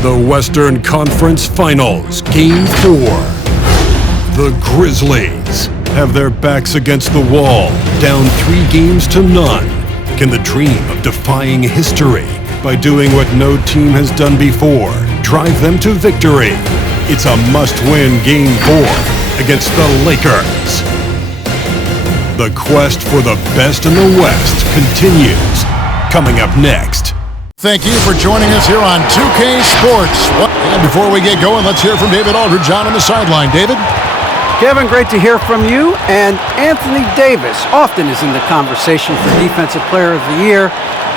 The Western Conference Finals, Game 4. The Grizzlies have their backs against the wall, down 3-0. Can the dream of defying history by doing what no team has done before drive them to victory? It's a must-win Game 4 against the Lakers. The quest for the best in the West continues. Coming up next. Thank you for joining us here on 2K Sports. And before we get going, let's hear from David Aldridge on the sideline. David? Kevin, great to hear from you. And Anthony Davis often is in the conversation for Defensive Player of the Year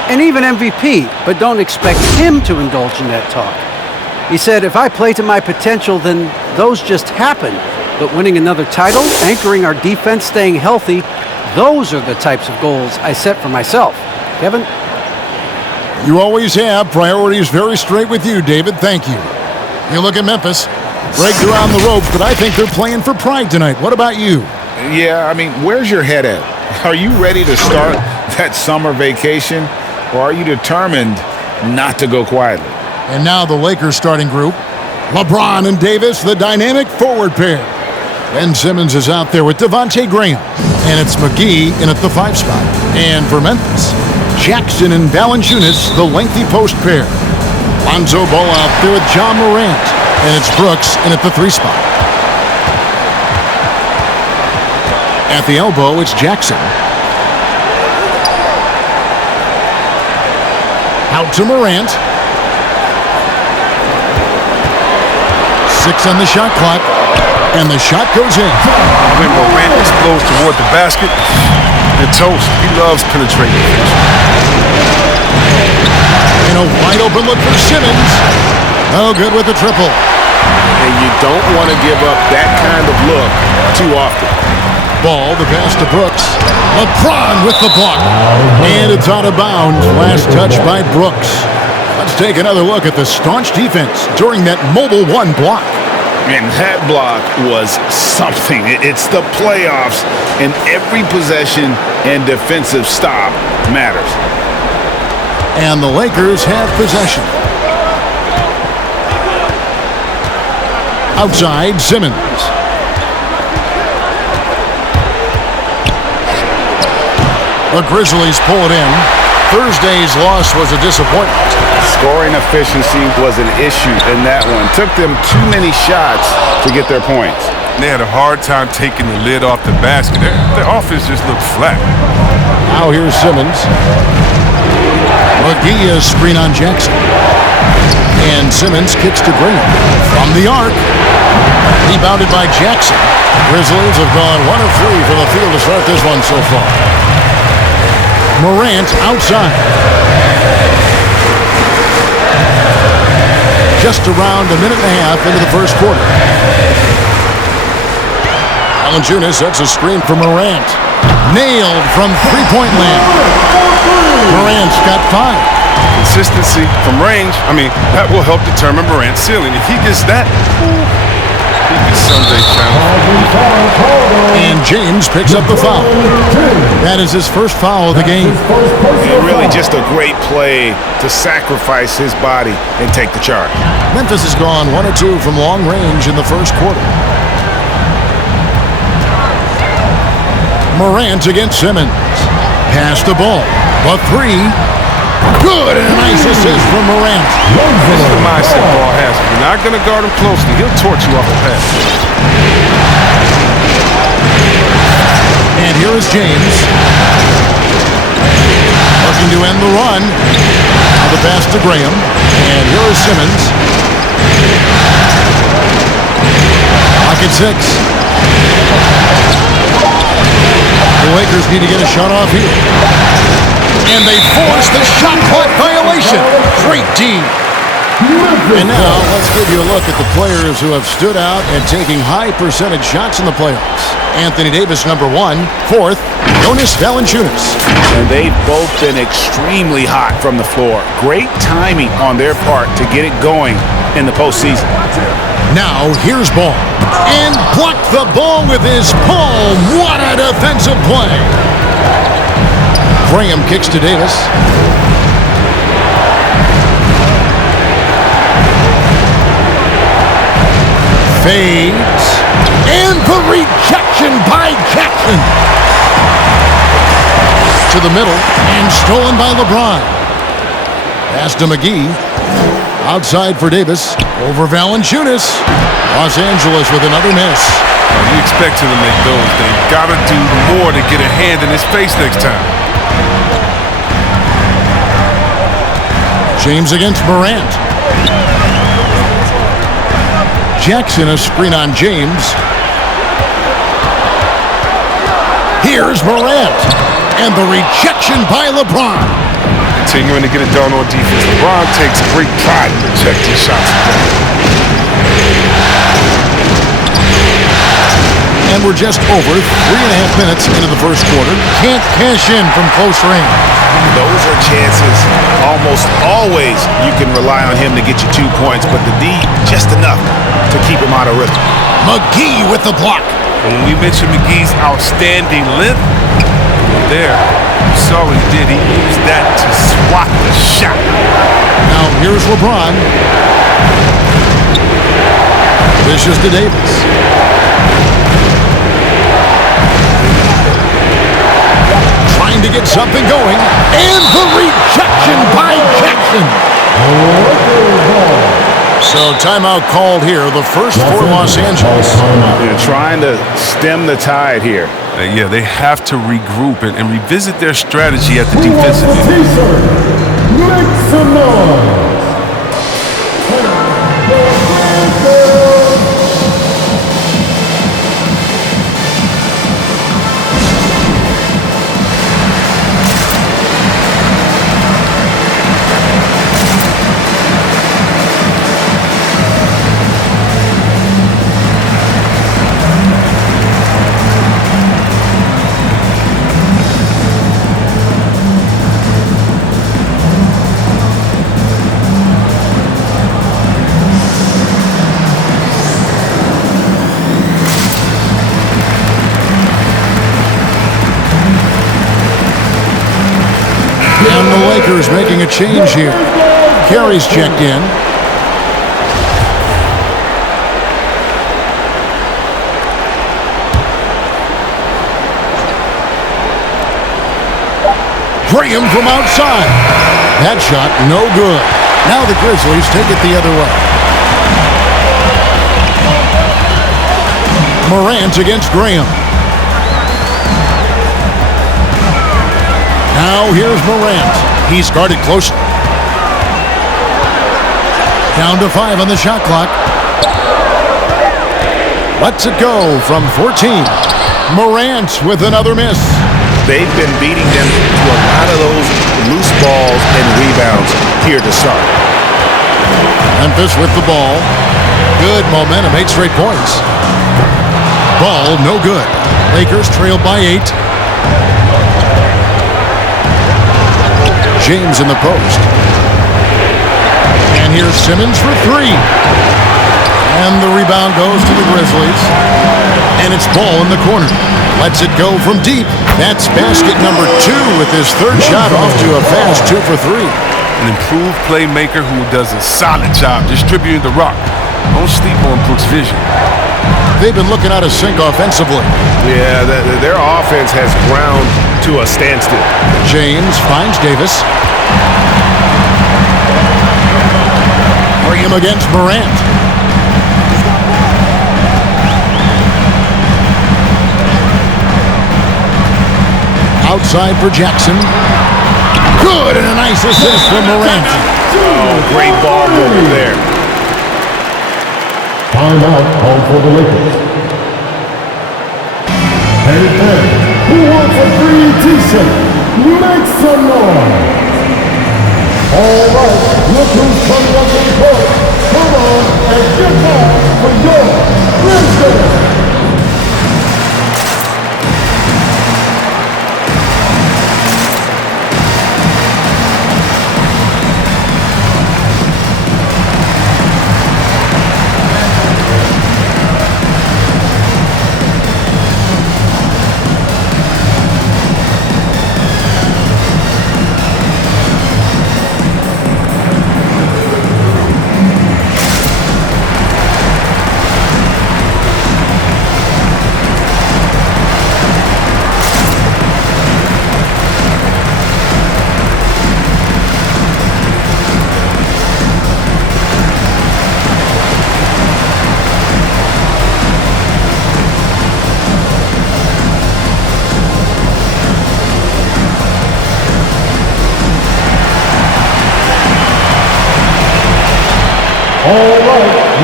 and even MVP, but don't expect him to indulge in that talk. He said, if I play to my potential, then those just happen. But winning another title, anchoring our defense, staying healthy, those are the types of goals I set for myself. Kevin? You always have. Priorities very straight with you, David. Thank you. You look at Memphis. Breakthrough on the ropes, but I think they're playing for pride tonight. What about you? Yeah, I mean, where's your head at? Are you ready to start that summer vacation, or are you determined not to go quietly? And now the Lakers starting group. LeBron and Davis, the dynamic forward pair. Ben Simmons is out there with Devontae Graham. And it's McGee in at the 5 spot. And for Memphis, Jackson and Valanciunas, the lengthy post pair. Lonzo Ball out there with John Morant. And it's Brooks in at the 3 spot. At the elbow, it's Jackson. Out to Morant. 6 on the shot clock. And the shot goes in. When Morant explodes toward the basket, and toast. He loves penetrating. And a wide open look for Simmons. Oh, good with the triple. And you don't want to give up that kind of look too often. Ball, the pass to Brooks. LeBron with the block. And it's out of bounds. Last touch by Brooks. Let's take another look at the staunch defense during that mobile 1 block. And that block was something. It's the playoffs, and every possession and defensive stop matters. And the Lakers have possession. Outside, Simmons. The Grizzlies pull it in. Thursday's loss was a disappointment. Scoring efficiency was an issue in that one. Took them too many shots to get their points. They had a hard time taking the lid off the basket. Their offense just looked flat. Now here's Simmons. McGee screen on Jackson. And Simmons kicks to Graham. From the arc. Rebounded by Jackson. Grizzlies have gone 1 of 3 from the field to start this one so far. Morant outside. Just around a minute and a half into the first quarter. Valanciunas sets a screen for Morant. Nailed from three-point land. Morant's got 5. Consistency from range, that will help determine Morant's ceiling. If he gets that, he can someday challenge. And James picks up the foul. That is his first foul of the game. And really just a great play to sacrifice his body and take the charge. Memphis has gone 1 of 2 from long range in the first quarter. Morant against Simmons. Pass the ball. The 3. Good, and a nice assist from Morant. This is the mindset Ball has. If you're not going to guard him closely, he'll torch you off the pass. And here is James. Looking to end the run. The pass to Graham. And here is Simmons. Pocket 6. The Lakers need to get a shot off here. And they force the shot clock violation. Great D. And now let's give you a look at the players who have stood out and taking high percentage shots in the playoffs. Anthony Davis, number 1. 4th, Jonas Valanciunas. And they've both been extremely hot from the floor. Great timing on their part to get it going in the postseason. Now here's Ball. And blocked the ball with his palm. What a defensive play. Graham kicks to Davis. Fades. And the rejection by Jackson. To the middle and stolen by LeBron. Pass to McGee. Outside for Davis. Over Valanciunas. Los Angeles with another miss. You expect him to make those. They gotta do more to get a hand in his face next time. James against Morant. Jackson a screen on James. Here's Morant. And the rejection by LeBron. Continuing to get it done on defense. LeBron takes great pride in protecting shots. And we're just over 3.5 minutes into the first quarter. Can't cash in from close range. Those are chances. Almost always you can rely on him to get you 2 points, but the D just enough to keep him out of rhythm. McGee with the block. When we mentioned McGee's outstanding length, there, you saw what he did. He used that to swat the shot. Now here's LeBron. Dishes to Davis. Trying to get something going. And the rejection by Jackson. So timeout called here. The first for Los Angeles. They're trying to stem the tide here. Yeah, they have to regroup and revisit their strategy at the defensive end. Make some noise. And the Lakers making a change here. Carey's checked in. Graham from outside. That shot no good. Now the Grizzlies take it the other way. Morant against Graham. Now here's Morant. He's guarded close. Down to 5 on the shot clock. Lets it go from 14. Morant with another miss. They've been beating them to a lot of those loose balls and rebounds here to start. Memphis with the ball. Good momentum, 8 straight points. Ball no good. Lakers trailed by 8. James in the post. And here's Simmons for 3. And the rebound goes to the Grizzlies. And it's Ball in the corner. Lets it go from deep. That's basket number 2 with his third shot off to a fast 2 for 3. An improved playmaker who does a solid job distributing the rock. Don't sleep on Brooks' vision. They've been looking out of sync offensively. Yeah, their offense has ground to a standstill. James finds Davis. Graham against Morant. Outside for Jackson. Good, and a nice assist from Morant. Oh, great ball movement there. Timeout called for the Lakers. Hey, man, who wants a free t-shirt? Make some noise. All right, look who's coming up in court. Come on and get down for your Grizzles.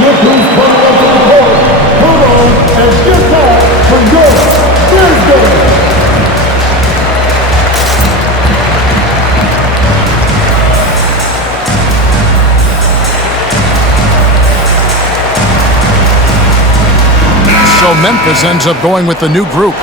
Look who's coming up to the court. Come on and get that for your Grizzles. So Memphis ends up going with the new group.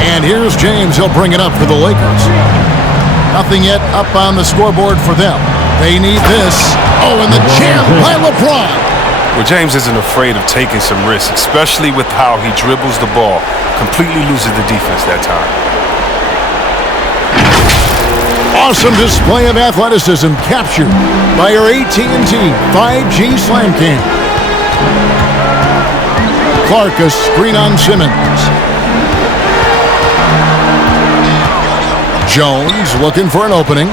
And here's James. He'll bring it up for the Lakers. Nothing yet up on the scoreboard for them. They need this. Oh, and the jam by LeBron. Well, James isn't afraid of taking some risks, especially with how he dribbles the ball. Completely loses the defense that time. Awesome display of athleticism captured by our AT&T 5G Slam Cam. Clark, a screen on Simmons. Jones looking for an opening.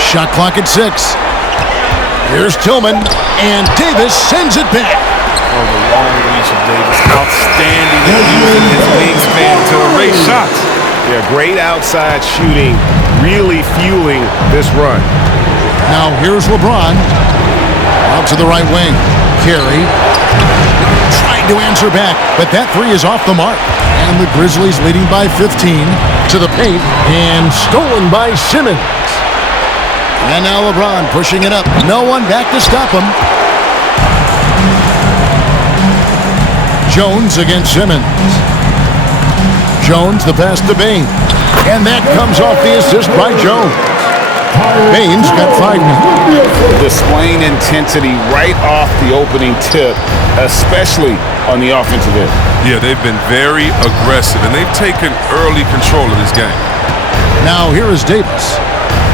Shot clock at 6. Here's Tillman, and Davis sends it back. Oh, the long reach of Davis. Outstanding at using his wingspan to erase shots. Yeah, great outside shooting, really fueling this run. Now here's LeBron. Out to the right wing. Carey trying to answer back, but that three is off the mark. And the Grizzlies leading by 15 to the paint, and stolen by Simmons. And now LeBron pushing it up. No one back to stop him. Jones against Simmons. Jones the pass to Bain. And that comes off the assist by Jones. Bain's got 5 now. Displaying intensity right off the opening tip, especially on the offensive end. Yeah, they've been very aggressive, and they've taken early control of this game. Now here is Davis.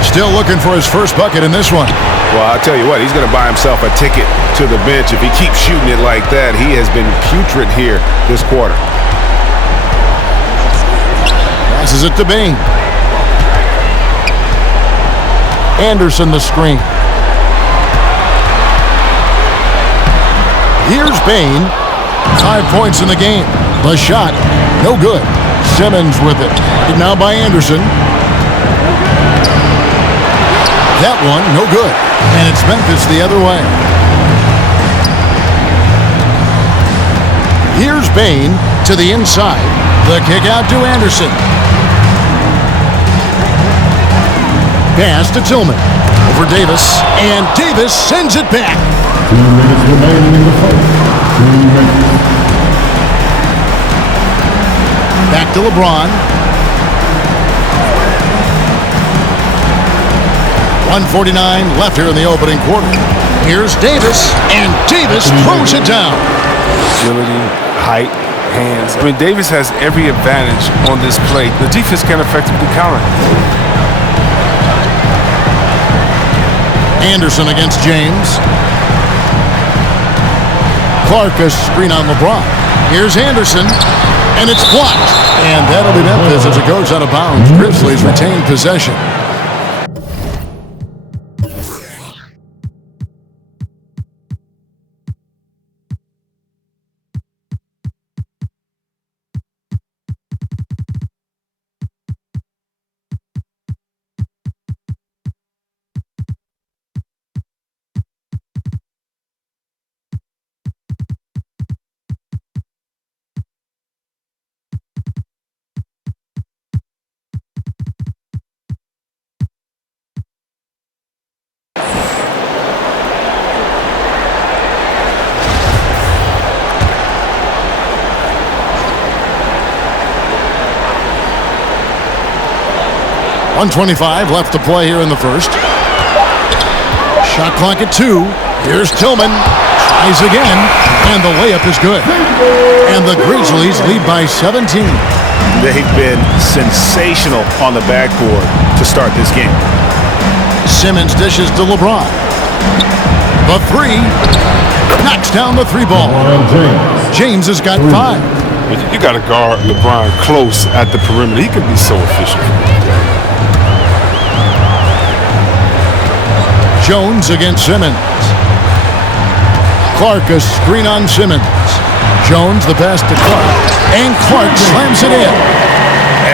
Still looking for his first bucket in this one. Well, I'll tell you what, he's going to buy himself a ticket to the bench. If he keeps shooting it like that, he has been putrid here this quarter. Passes it to Bain. Anderson the screen. Here's Bain. 5 points in the game. The shot, no good. Simmons with it. Now by Anderson. That one, no good. And it's Memphis the other way. Here's Bain to the inside. The kick out to Anderson. Pass to Tillman. Over Davis. And Davis sends it back. 2 minutes remaining in the first. 2 minutes. Back to LeBron. 1:49 left here in the opening quarter. Here's Davis, and Davis throws it down. Agility, height, hands. I mean, Davis has every advantage on this play. The defense can effectively counter. Anderson against James. Clark a screen on LeBron. Here's Anderson, and it's blocked. And that'll be Memphis as it goes out of bounds. Grizzlies retain possession. .125 left to play here in the first. Shot clock at 2. Here's Tillman. Tries again. And the layup is good. And the Grizzlies lead by 17. They've been sensational on the backboard to start this game. Simmons dishes to LeBron. The 3. Knocks down the 3 ball. James has got 5. You got to guard LeBron close at the perimeter. He can be so efficient. Jones against Simmons. Clark a screen on Simmons. Jones the pass to Clark. And Clark slams it in.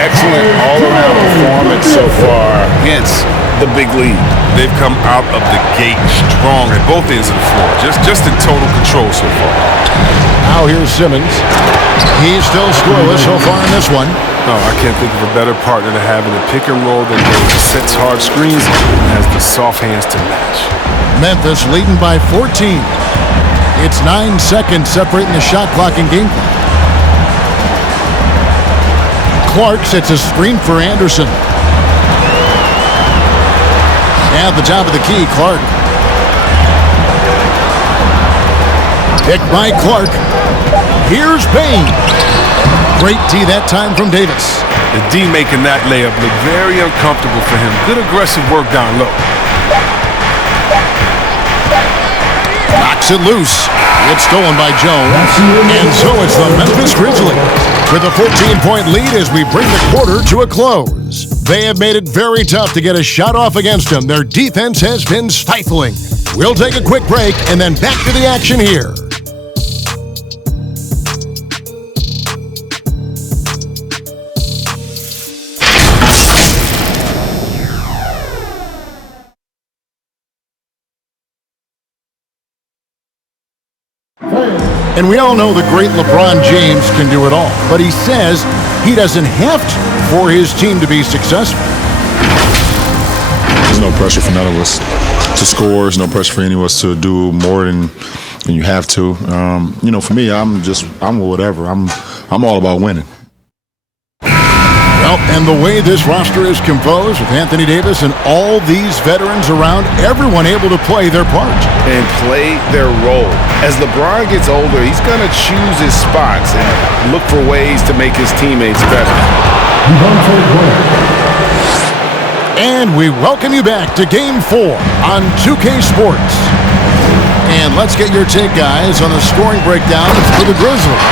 Excellent all-around performance so far against the big lead. They've come out of the gate strong at both ends of the floor. Just in total control so far. Now here's Simmons. He's still scoreless so far in this one. No, I can't think of a better partner to have in the pick and roll than Davis. Sets hard screens and has the soft hands to match. Memphis leading by 14. It's 9 seconds separating the shot clock and game clock. Clark sets a screen for Anderson. At the top of the key, Clark. Picked by Clark. Here's Payne. Great D that time from Davis. The D making that layup look very uncomfortable for him. Good aggressive work down low. Knocks it loose. It's stolen by Jones. And so it's the Memphis Grizzlies with a 14-point lead as we bring the quarter to a close. They have made it very tough to get a shot off against them. Their defense has been stifling. We'll take a quick break and then back to the action here. And we all know the great LeBron James can do it all, but he says he doesn't have to for his team to be successful. There's no pressure for none of us to score. There's no pressure for any of us to do more than you have to. For me, I'm whatever. I'm all about winning. Well, and the way this roster is composed with Anthony Davis and all these veterans around, everyone able to play their part. And play their role. As LeBron gets older, he's going to choose his spots and look for ways to make his teammates better. And we welcome you back to Game 4 on 2K Sports. And let's get your take, guys, on the scoring breakdown for the Grizzlies.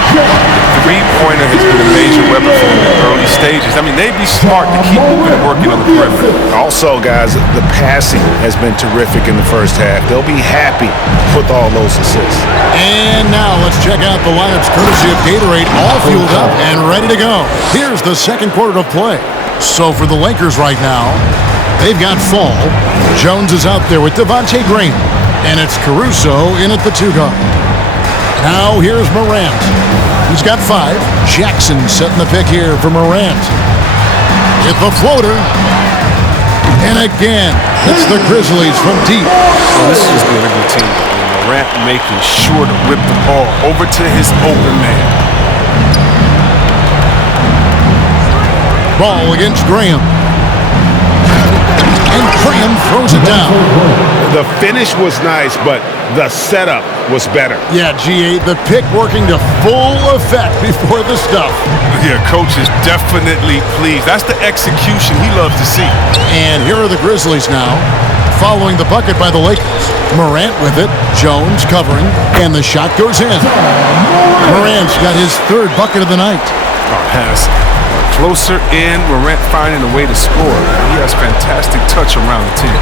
Three-pointer has been a major weapon for them in the early stages. I mean, they'd be smart to keep moving and working on the perimeter. Also, guys, the passing has been terrific in the first half. They'll be happy with all those assists. And now let's check out the lineups courtesy of Gatorade, all fueled up and ready to go. Here's the second quarter of play. So for the Lakers right now, they've got Fall. Jones is out there with Devontae Graham. And it's Caruso in at the 2 guard. Now here's Morant. He's got 5. Jackson setting the pick here for Morant. Hit the floater. And again, it's the Grizzlies from deep. Well, this is being a good team. Morant making sure to whip the ball over to his open man. Ball against Graham. And Graham throws it down. The finish was nice, but the setup was better. Yeah, G8, the pick working to full effect before the stuff. Yeah, coach is definitely pleased. That's the execution he loves to see. And here are the Grizzlies now, following the bucket by the Lakers. Morant with it, Jones covering, and the shot goes in. Morant's got his 3rd bucket of the night. Pass. Closer in, Morant finding a way to score. He has fantastic touch around the team.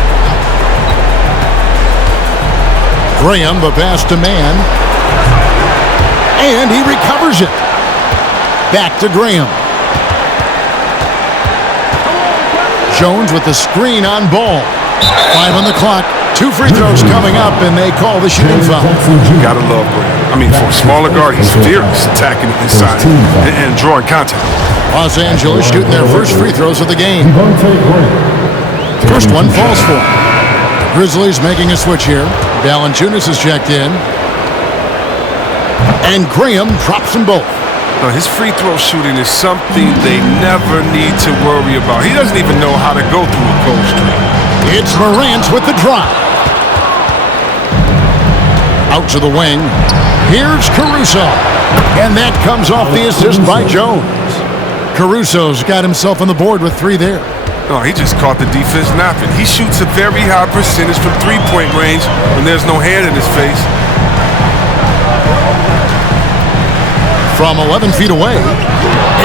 Graham, the pass to Man. And he recovers it. Back to Graham. Jones with the screen on Ball. 5 on the clock. 2 free throws coming up, and they call the shooting foul. Gotta love Graham. I mean, for a smaller guard, he's fearless, attacking inside and drawing contact. Los Angeles shooting their first free throws of the game. First one falls for him. Grizzlies making a switch here. Valanciunas is checked in. And Graham drops them both. Now, his free throw shooting is something they never need to worry about. He doesn't even know how to go through a cold streak. It's Morant with the drive. Out to the wing. Here's Caruso. And that comes off the assist by Jones. Caruso's got himself on the board with 3 there. No, he just caught the defense napping. He shoots a very high percentage from 3-point range when there's no hand in his face. From 11 feet away.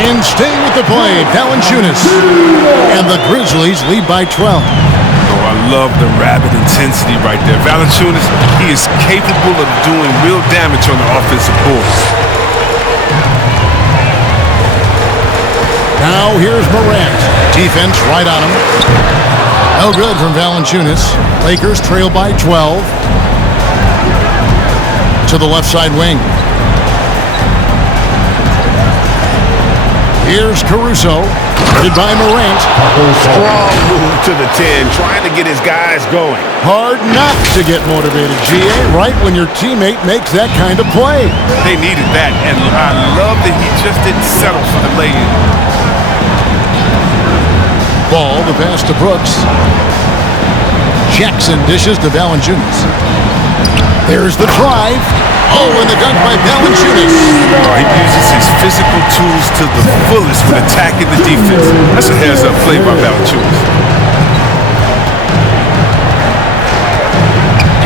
And staying with the play, Valanciunas. And the Grizzlies lead by 12. Oh, I love the rabid intensity right there. Valanciunas, he is capable of doing real damage on the offensive boards. Now here's Morant. Defense right on him. No good from Valanciunas. Lakers trail by 12. To the left side wing. Here's Caruso. Headed by Morant. Strong move to the 10, trying to get his guys going. Hard not to get motivated, GA, right when your teammate makes that kind of play. They needed that, and I love that he just didn't settle for the lay-in. Ball, the pass to Brooks. Jackson dishes to Valanciunas. There's the drive. Oh, and the dunk by Valanciunas. Oh, he uses his physical tools to the fullest when attacking the defense. That's a heads-up play by Valanciunas.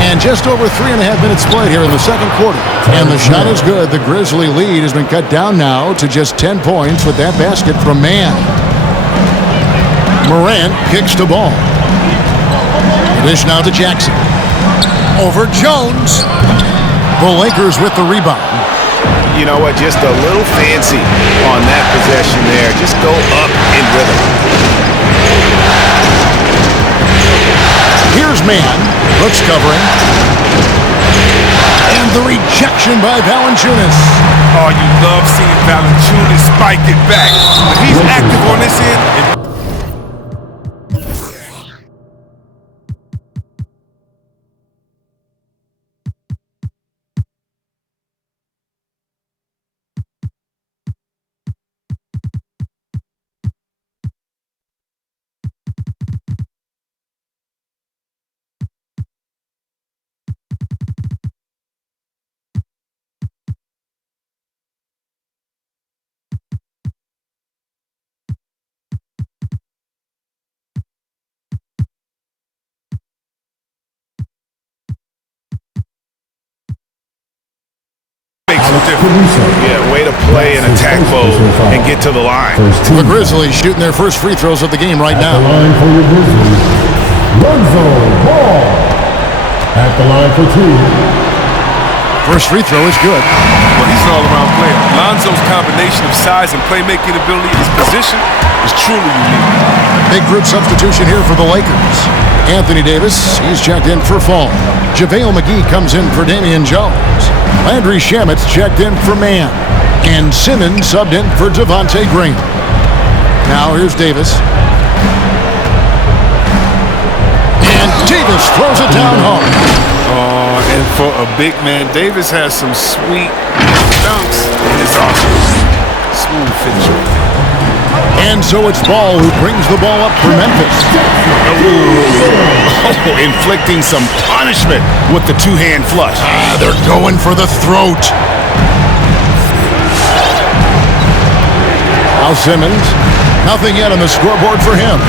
And just over 3.5 minutes played here in the second quarter. And the shot is good. The Grizzly lead has been cut down now to just 10 points with that basket from Mann. Morant kicks the ball. The dish now to Jackson. Over Jones. The Lakers with the rebound. You know what? Just a little fancy on that possession there. Just go up in rhythm. Here's Mann. Brooks covering. And the rejection by Valanciunas. Oh, you love seeing Valanciunas spike it back. When he's active on this end, Yeah, way to play an attack mode and get to the line. The Grizzlies shooting their first free throws of the game right now. At the line for your Grizzlies, Lonzo Ball. At the line for two. First free throw is good. well, he's an all-around player. Lonzo's combination of size and playmaking ability, his position, is truly unique. Big group substitution here for the Lakers. Anthony Davis, he's checked in for Fall. JaVale McGee comes in for Damian Jones. Landry Shamet's checked in for Mann. And Simmons subbed in for Devontae Green. Now here's Davis. And Davis throws it down hard. And for a big man, Davis has some sweet dunks in his arsenal. Smooth finish right there. And so it's Ball who brings the ball up for Memphis. Inflicting some punishment with the two-hand flush. They're going for the throat. Now Simmons. Nothing yet on the scoreboard for him.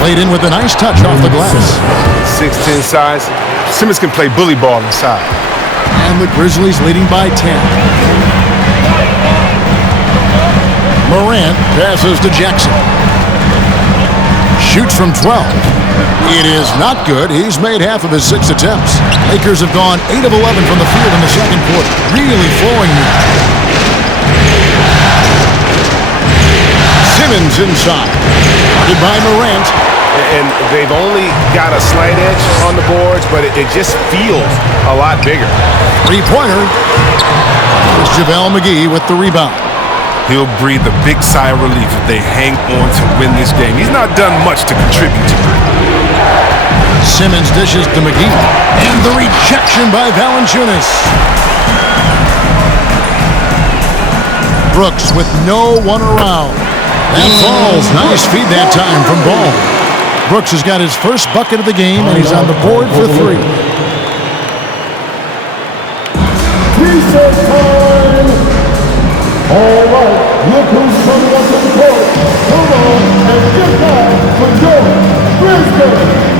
Played in with a nice touch off the glass. 6'10" size. Simmons can play bully ball inside. And the Grizzlies leading by 10. Morant passes to Jackson. Shoots from 12. It is not good. He's made half of his 6 attempts. Lakers have gone 8 of 11 from the field in the second quarter. Really flowing now. Simmons inside. Guarded by Morant. And they've only got a slight edge on the boards, but it just feels a lot bigger. Three-pointer. It's JaVale McGee with the rebound. He'll breathe a big sigh of relief if they hang on to win this game. He's not done much to contribute to it. Simmons dishes to McGee. And the rejection by Valanciunas. Brooks with no one around. That falls. Nice feed that time from Ball. Brooks has got his first bucket of the game, and he's on the board for 3. Reset time. All right, look who's coming up in court. Come on and get back for your Grizzlies.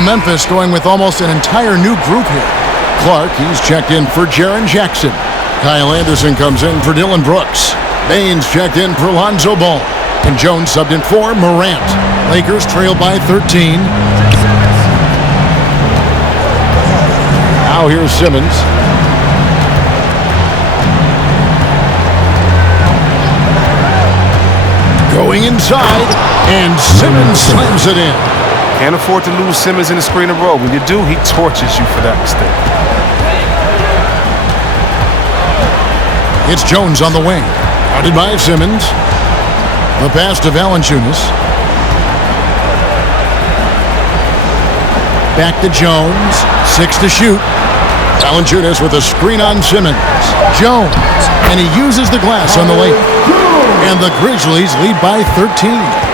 So Memphis going with almost an entire new group here. Clark, he's checked in for Jaren Jackson. Kyle Anderson comes in for Dylan Brooks. Baines checked in for Lonzo Ball. And Jones subbed in for Morant. Lakers trail by 13. Now here's Simmons. Going inside, and Simmons slams it in. Can't afford to lose Simmons in the screen and roll. When you do, he tortures you for that mistake. It's Jones on the wing. Guarded by Simmons. The pass to Valanciunas. Back to Jones. 6 to shoot. Valanciunas with a screen on Simmons. Jones. And he uses the glass on the lane. And the Grizzlies lead by 13.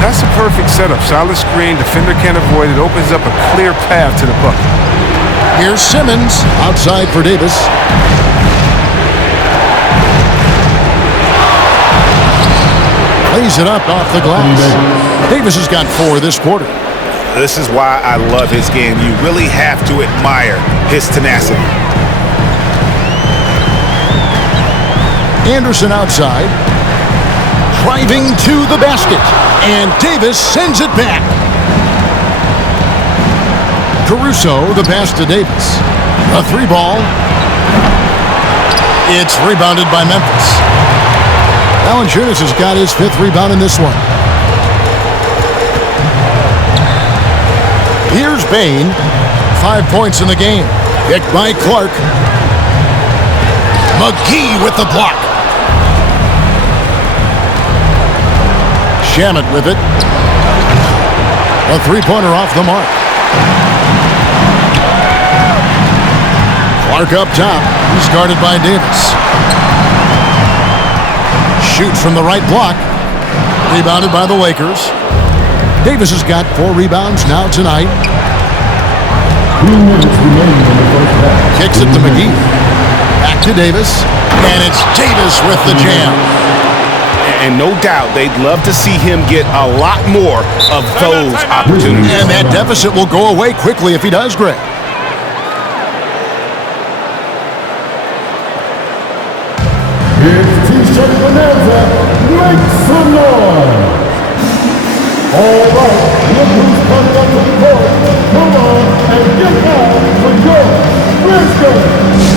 That's a perfect setup. Solid screen. Defender can't avoid it. Opens up a clear path to the bucket. Here's Simmons. Outside for Davis. Lays it up off the glass. Davis has got 4 this quarter. This is why I love his game. You really have to admire his tenacity. Anderson outside. Driving to the basket. And Davis sends it back. Caruso, the pass to Davis. A 3-ball. It's rebounded by Memphis. Valanciunas has got his 5th rebound in this one. Here's Bane. 5 points in the game. Picked by Clark. McGee with the block. Shamet with it. A 3-pointer off the mark. Clark up top. He's guarded by Davis. Shoots from the right block. Rebounded by the Lakers. Davis has got 4 rebounds now tonight. 2 minutes remaining in the first half. Kicks it to McGee. Back to Davis. And it's Davis with the jam. And no doubt they'd love to see him get a lot more of those opportunities. And that deficit will go away quickly if he does, Greg. Here's T-shirt Bonanza. Make some noise. All right, look who's coming up to the court. Come on and get down for your Grizzlies.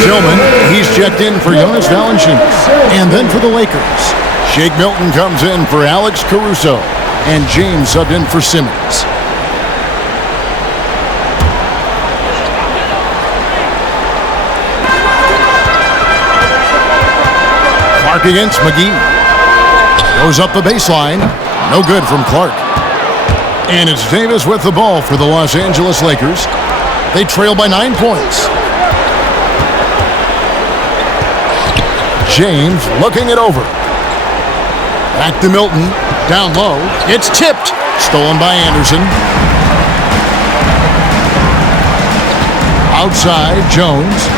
Tillman, he's checked in for Jonas Valanciunas. And then for the Lakers, Shake Milton comes in for Alex Caruso. And James subbed in for Simmons. Clark against McGee. Goes up the baseline. No good from Clark. And it's Davis with the ball for the Los Angeles Lakers. They trail by 9 points. James looking it over. Back to Milton. Down low. It's tipped. Stolen by Anderson. Outside, Jones.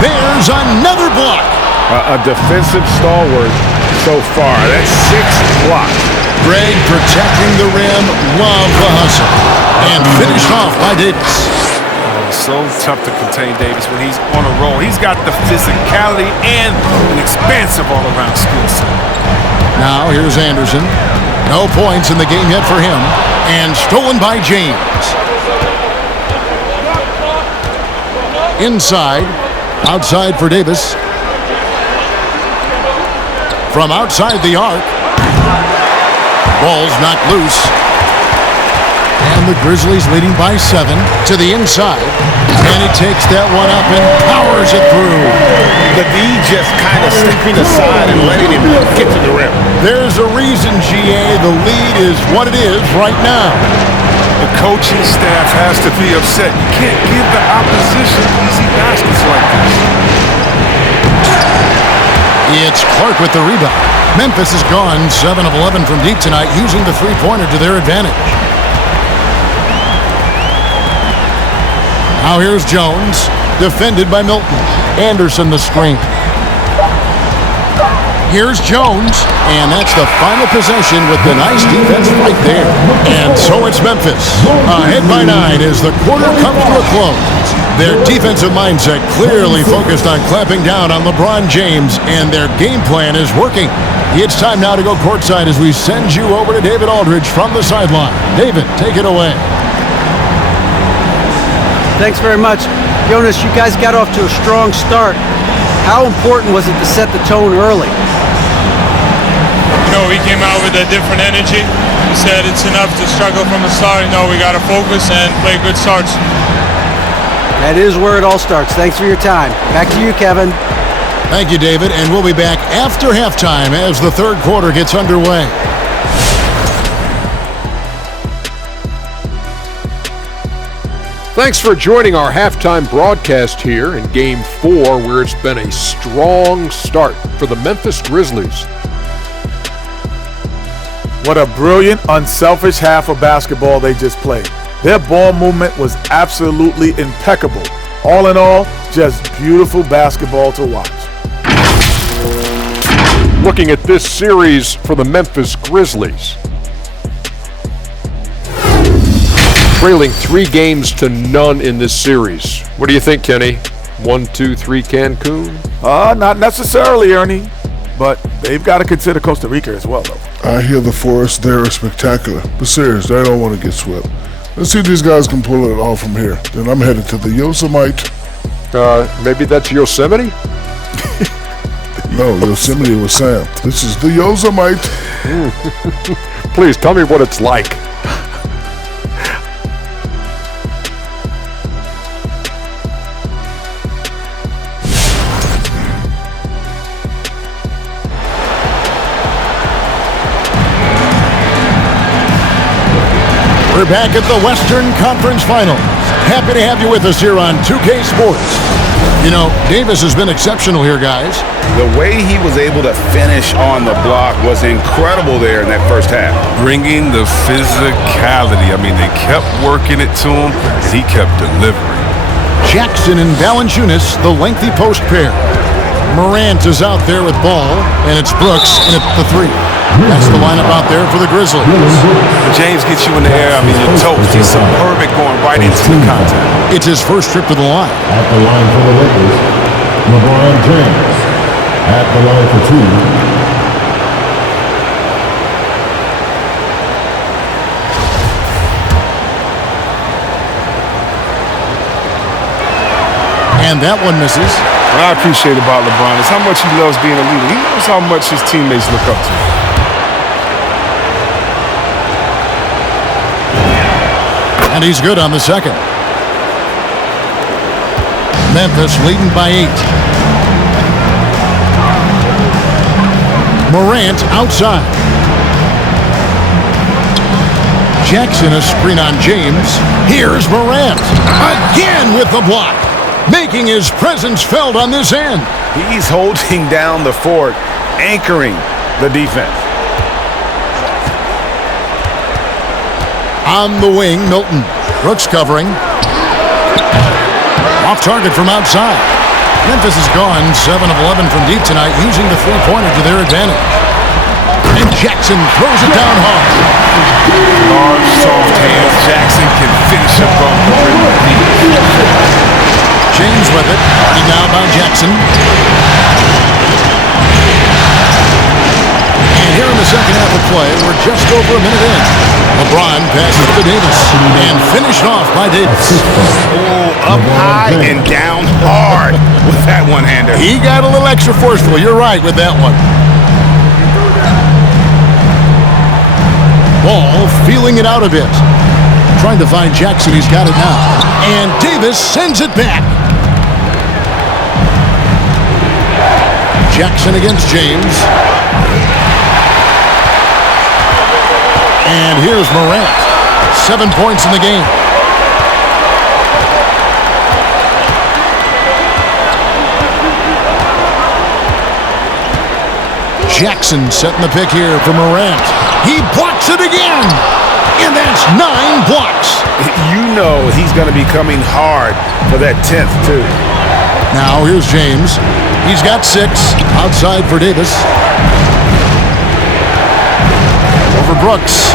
There's another block. A defensive stalwart so far. That's 6 blocks. Greg protecting the rim. Love the hustle. And finished off by Davis. So tough to contain Davis when he's on a roll. He's got the physicality and an expansive all-around skill set. Now here's Anderson. No points in the game yet for him. And stolen by James. Inside. Outside for Davis. From outside the arc. Ball's knocked loose. And the Grizzlies leading by 7 to the inside. And he takes that one up and powers it through. The D just kind of stepping aside and letting him get to the rim. There's a reason, GA, the lead is what it is right now. The coaching staff has to be upset. You can't give the opposition easy baskets like this. It's Clark with the rebound. Memphis has gone 7 of 11 from deep tonight, using the three-pointer to their advantage. Now here's Jones, defended by Milton. Anderson the screen. Here's Jones, and that's the final possession with the nice defense right there. And so it's Memphis, ahead by 9 as the quarter comes to a close. Their defensive mindset clearly focused on clamping down on LeBron James, and their game plan is working. It's time now to go courtside as we send you over to David Aldridge from the sideline. David, take it away. Thanks very much. Jonas, you guys got off to a strong start. How important was it to set the tone early? We came out with a different energy. We said it's enough to struggle from the start. We got to focus and play good starts. That is where it all starts. Thanks for your time. Back to you, Kevin. Thank you, David, and we'll be back after halftime as the third quarter gets underway. Thanks for joining our halftime broadcast here in Game 4, where it's been a strong start for the Memphis Grizzlies. What a brilliant, unselfish half of basketball they just played. Their ball movement was absolutely impeccable. All in all, just beautiful basketball to watch. Looking at this series for the Memphis Grizzlies. Trailing 3-0 in this series. What do you think, Kenny? 1-2-3 Cancun? Not necessarily, Ernie. But they've got to consider Costa Rica as well, though. I hear the forest there is spectacular. But seriously, I don't want to get swept. Let's see if these guys can pull it off from here. Then I'm headed to the Yosemite. Maybe that's Yosemite? No, Yosemite was Sam. This is the Yosemite. Please tell me what it's like. We're back at the Western Conference Finals. Happy to have you with us here on 2K Sports. Davis has been exceptional here, guys. The way he was able to finish on the block was incredible there in that first half. Bringing the physicality. They kept working it to him, and he kept delivering. Jackson and Valanciunas, the lengthy post pair. Morant is out there with ball, and it's Brooks, and it's the 3. That's the lineup out there for the Grizzlies. When James gets you in the air, you're toast. He's superb at going right into the contact. It's his first trip to the line. At the line for the Lakers, LeBron James. At the line for 2. And that one misses. What I appreciate about LeBron is how much he loves being a leader. He knows how much his teammates look up to him. And he's good on the second. Memphis leading by 8. Morant outside. Jackson a screen on James. Here's Morant. Again with the block. Making his presence felt on this end. He's holding down the fort, anchoring the defense. On the wing, Milton. Brooks covering. Off target from outside. Memphis has gone 7 of 11 from deep tonight, using the three-pointer to their advantage. And Jackson throws it down hard. Large, soft hands. Jackson can finish above the rim with ease. James with it. Already down by Jackson. And here in the second half of play, we're just over a minute in. LeBron passes to Davis. And finished off by Davis. Oh, up high and down hard with that one-hander. He got a little extra forceful. You're right with that one. Ball feeling it out a bit. Trying to find Jackson. He's got it now. And Davis sends it back. Jackson against James. And here's Morant. 7 points in the game. Jackson setting the pick here for Morant. He blocks it again. And that's 9 blocks. You know he's going to be coming hard for that 10th, too. Now here's James. He's got 6. Outside for Davis. Over Brooks.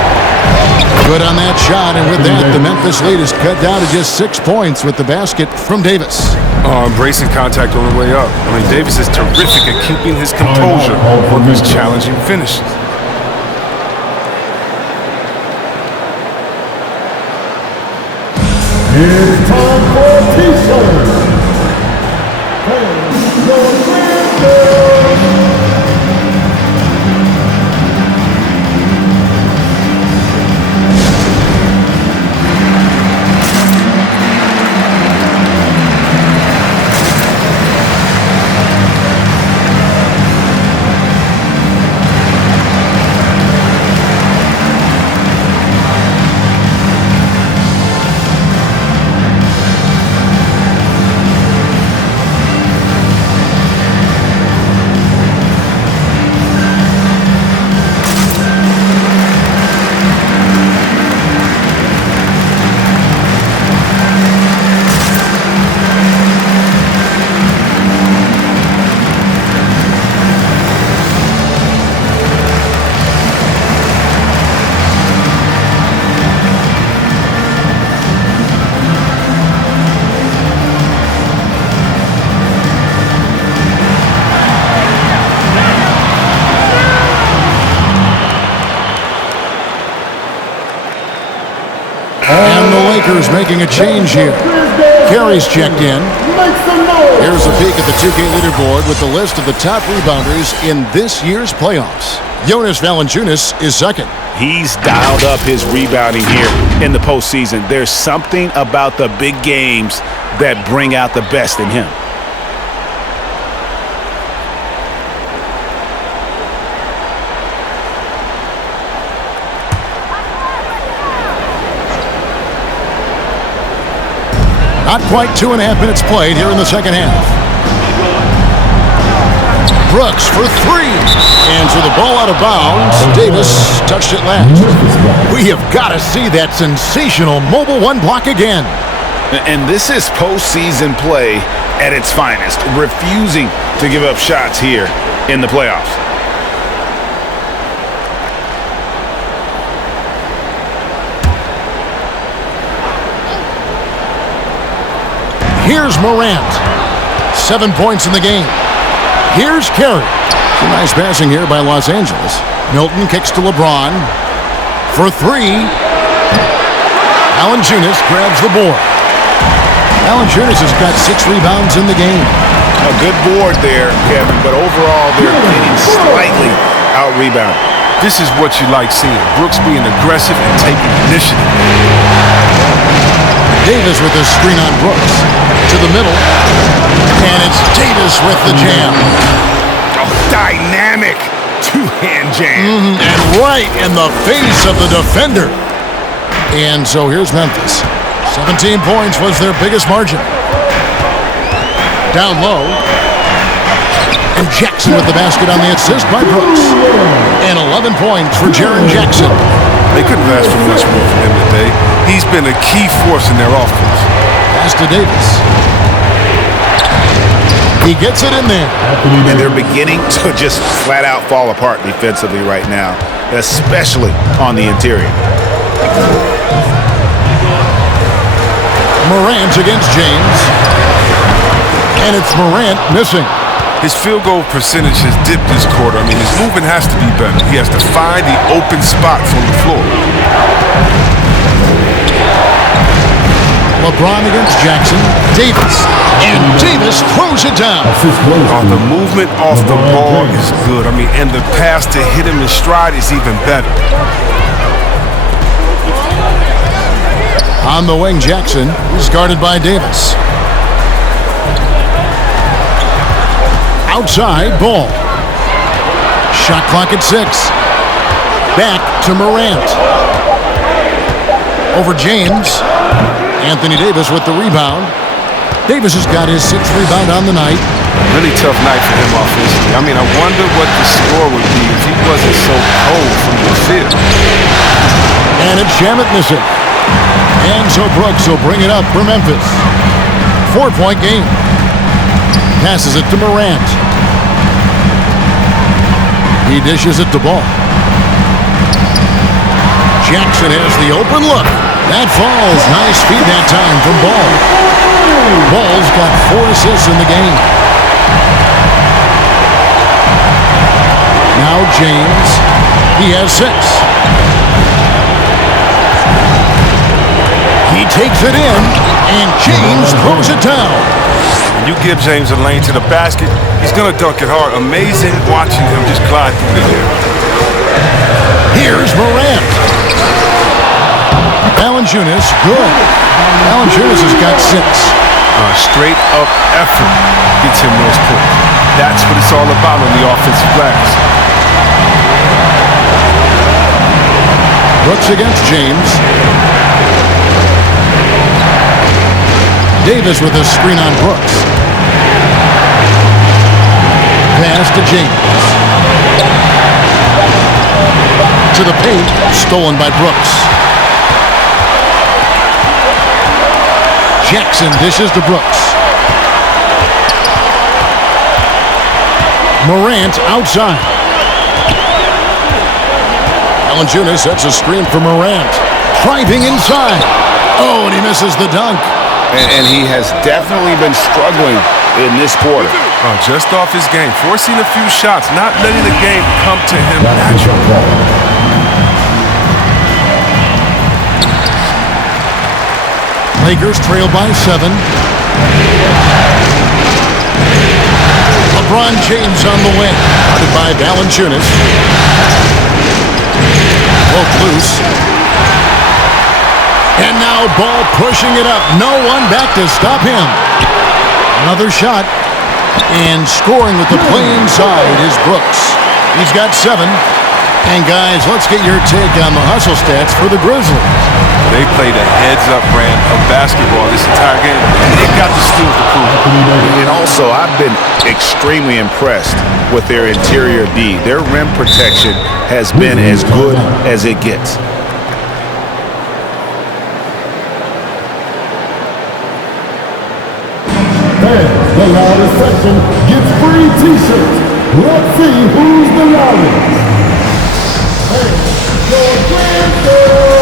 Good on that shot, and with that, the Memphis lead is cut down to just 6 points with the basket from Davis. Embracing contact on the way up. I mean, Davis is terrific at keeping his composure on these challenging finishes. It's time for a t-shirt. Your Grizzles. Lakers making a change here. Carey's checked in. Here's a peek at the 2K leaderboard with the list of the top rebounders in this year's playoffs. Jonas Valanciunas is second. He's dialed up his rebounding here in the postseason. There's something about the big games that bring out the best in him. Not quite 2.5 minutes played here in the second half. Brooks for 3. And for the ball out of bounds, Davis touched it last. We have got to see that sensational mobile one block again. And this is postseason play at its finest, refusing to give up shots here in the playoffs. Here's Morant. 7 points in the game. Here's Carey. Some nice passing here by Los Angeles. Milton kicks to LeBron. For 3. Valanciunas grabs the board. Valanciunas has got 6 rebounds in the game. A good board there, Kevin, but overall they're getting slightly out-rebounded. This is what you like seeing. Brooks being aggressive and taking initiative. Davis with a screen on Brooks. To the middle. And it's Davis with the jam. Oh, dynamic two-hand jam. And right in the face of the defender. And so here's Memphis. 17 points was their biggest margin. Down low. And Jackson with the basket on the assist by Brooks. And 11 points for Jaren Jackson. They couldn't ask for much more from him today. He's been a key force in their offense. Pass to Davis. He gets it in there. And they're beginning to just flat out fall apart defensively right now, especially on the interior. Morant against James. And it's Morant missing. His field goal percentage has dipped this quarter. I mean, his movement has to be better. He has to find the open spots on the floor. LeBron against Jackson. Davis. And Davis throws it down. The movement off the ball is good. I mean, and the pass to hit him in stride is even better. On the wing, Jackson is guarded by Davis. Outside, ball. Shot clock at 6. Back to Morant. Over James. Anthony Davis with the rebound. Davis has got his 6th rebound on the night. Really tough night for him offensively. I mean, I wonder what the score would be if he wasn't so cold from the field. And it's Shamet missing. And so Brooks will bring it up for Memphis. 4-point game. Passes it to Morant. He dishes it to Ball. Jackson has the open look. That falls. Nice feed that time from Ball. Ball's got 4 assists in the game. Now James. He has 6. He takes it in, and James throws it down. When you give James a lane to the basket, he's going to dunk it hard. Amazing watching him just glide through the air. Here's Morant. Valanciunas, good. Valanciunas has got 6. Straight up effort gets him those points. That's what it's all about on the offensive glass. Brooks against James. Davis with a screen on Brooks. Pass to James. To the paint, stolen by Brooks. Jackson dishes to Brooks. Morant outside. Valanciunas sets a screen for Morant. Driving inside. Oh, and he misses the dunk. And he has definitely been struggling in this quarter. Just off his game, forcing a few shots, not letting the game come to him naturally. Lakers trail by 7. LeBron James on the wing, guarded by Valanciunas. Broke loose. And now Ball pushing it up. No one back to stop him. Another shot. And scoring with the play inside is Brooks. He's got 7. And guys, let's get your take on the hustle stats for the Grizzlies. They played a heads-up brand of basketball this entire game. They've got the steals to prove it. And also, I've been extremely impressed with their interior D. Their rim protection has been as good as it gets. And the loudest section gets free t-shirts. Let's see who's the loudest. And your Grizzles!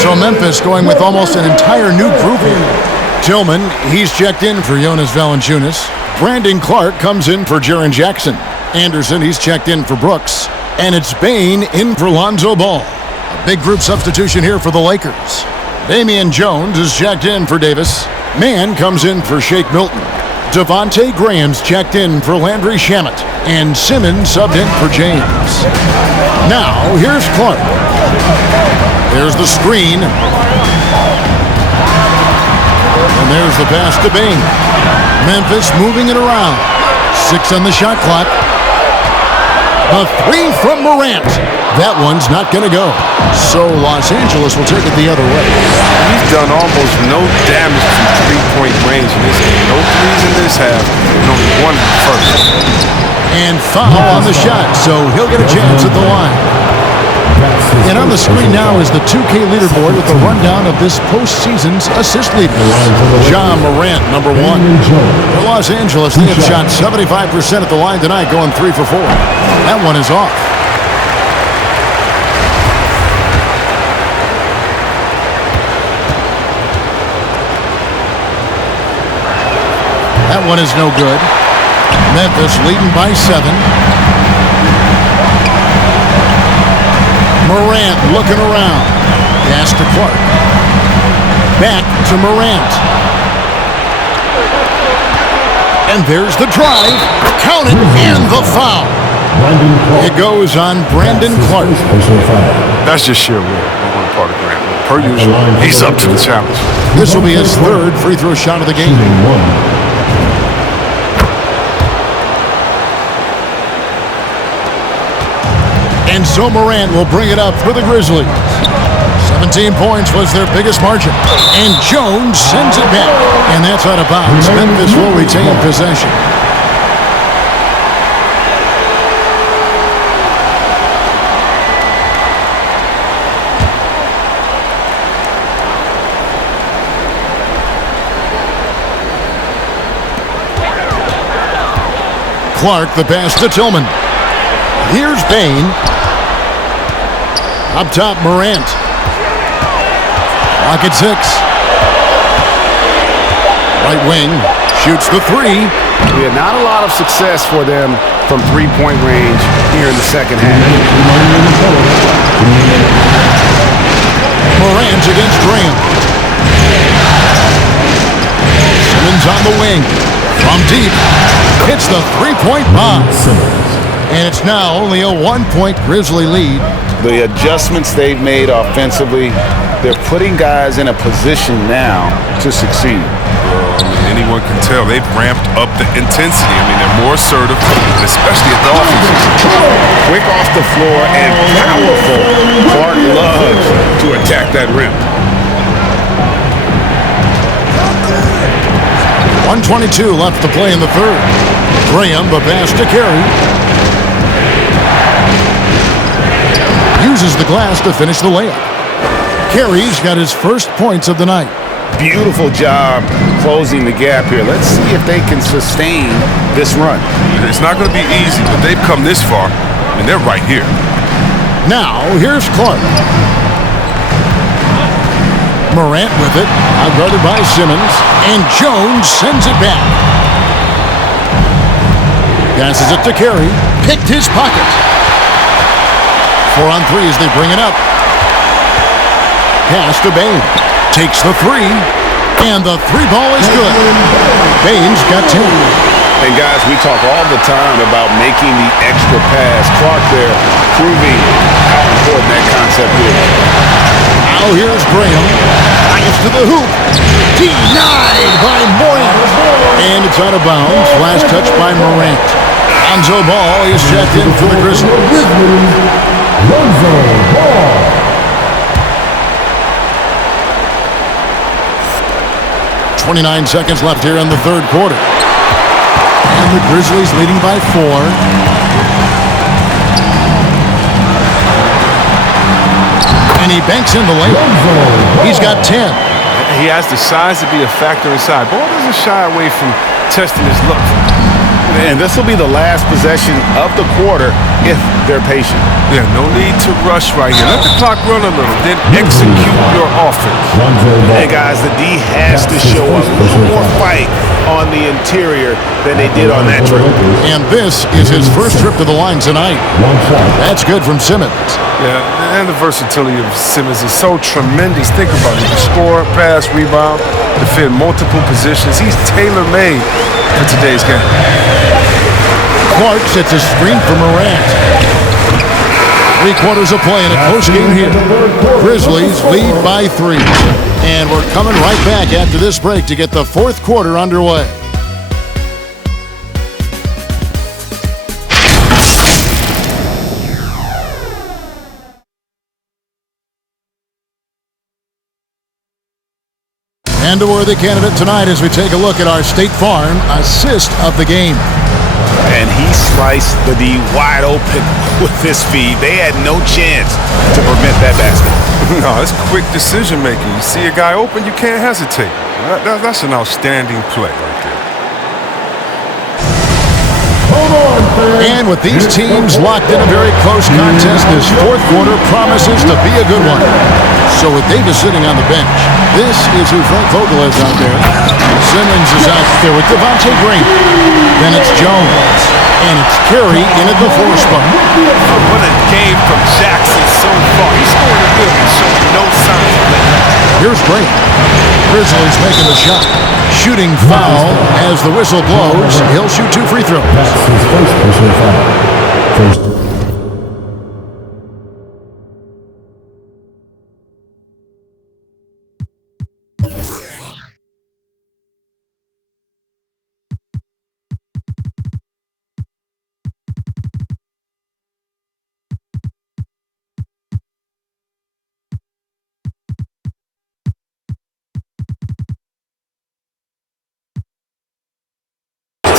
So Memphis going with almost an entire new group here. Tillman, he's checked in for Jonas Valanciunas. Brandon Clark comes in for Jaren Jackson. Anderson, he's checked in for Brooks. And it's Bane in for Lonzo Ball. A big group substitution here for the Lakers. Damian Jones is checked in for Davis. Mann comes in for Shake Milton. Devontae Graham's checked in for Landry Shamet. And Simmons subbed in for James. Now, here's Clark. There's the screen. And there's the pass to Bane. Memphis moving it around. 6 on the shot clock. A 3 from Morant. That one's not going to go. So Los Angeles will take it the other way. He's done almost no damage from three-point range in this game. No threes in this half, and only one in the first. And foul on the shot, so he'll get a chance at the line. And on the screen now is the 2K leaderboard with the rundown of this postseason's assist leaders. John Morant, number 1. For Los Angeles, they have shot 75% at the line tonight, going 3 for 4. That one is off. That one is no good. Memphis leading by 7. Morant looking around. Pass to Clark. Back to Morant. And there's the drive. Count it, and the foul. It goes on Brandon Clark. That's just sheer will on the part of Grant. Per usual, he's up to the challenge. This will be his 3rd free throw shot of the game. And so Morant will bring it up for the Grizzlies. 17 points was their biggest margin. And Jones sends it back. And that's out of bounds. Memphis will retain possession. Clark, the pass to Tillman. Here's Bane. Up top, Morant. Clock at 6. Right wing, shoots the 3. Yeah, not a lot of success for them from three-point range here in the second half. Morant against Graham. Simmons on the wing. From deep, hits the 3-point bomb. And it's now only a 1-point Grizzly lead. The adjustments they've made offensively, they're putting guys in a position now to succeed. I mean, anyone can tell they've ramped up the intensity. I mean, they're more assertive, especially at the offensive. Quick off the floor and powerful. Clark loves to attack that rim. 1:22 left to play in the 3rd. Graham, the pass to Carey. Uses the glass to finish the layup. Carey's got his first points of the night. Beautiful job closing the gap here. Let's see if they can sustain this run. It's not going to be easy, but they've come this far, and they're right here. Now, here's Clark. Morant with it, outguarded by Simmons, and Jones sends it back. Passes it to Carey, picked his pocket. 4 on 3 as they bring it up. Pass to Bane. Takes the 3, and the 3 ball is good. Bane's got 2. And guys, we talk all the time about making the extra pass. Clark there proving how important that concept is. Now here's Graham. Gets to the hoop. Denied by Morant. And it's out of bounds. Last touch by Morant. Lonzo Ball is checked in for the Grizzlies. Lonzo Ball. 29 seconds left here in the 3rd quarter. And the Grizzlies leading by 4. And he banks in the layup. He's got 10. He has the size to be a factor inside. Ball doesn't shy away from testing his luck. And this will be the last possession of the quarter if they're patient. Yeah, no need to rush right here. Let the clock run a little, then execute your offense. And guys, the D has to show a little more fight on the interior than they did on that trip. And this is his first trip to the line tonight. That's good from Simmons. Yeah, and the versatility of Simmons is so tremendous. Think about it. He can score, pass, rebound, defend multiple positions. He's tailor-made for today's game. Clark sets a screen for Morant. 3 quarters of play in a close game here. Grizzlies lead by 3. And we're coming right back after this break to get the 4th quarter underway. And a worthy candidate tonight as we take a look at our State Farm assist of the game. And he sliced the D wide open with this feed. They had no chance to prevent that basket. No, it's quick decision making. You see a guy open, you can't hesitate. That's an outstanding play right there. And with these teams locked in a very close contest, this 4th quarter promises to be a good one. So with Davis sitting on the bench, this is who Frank Vogel is out there. Simmons is out there with Devontae Green. Then it's Jones. And it's Curry in at the 4 spot. What a game from Jackson so far. He's scoring a good and showing no signs of letting up. Here's Green. Grizzlies making the shot. Shooting foul as the whistle blows. He'll shoot 2 free throws. That's his first personal foul. First.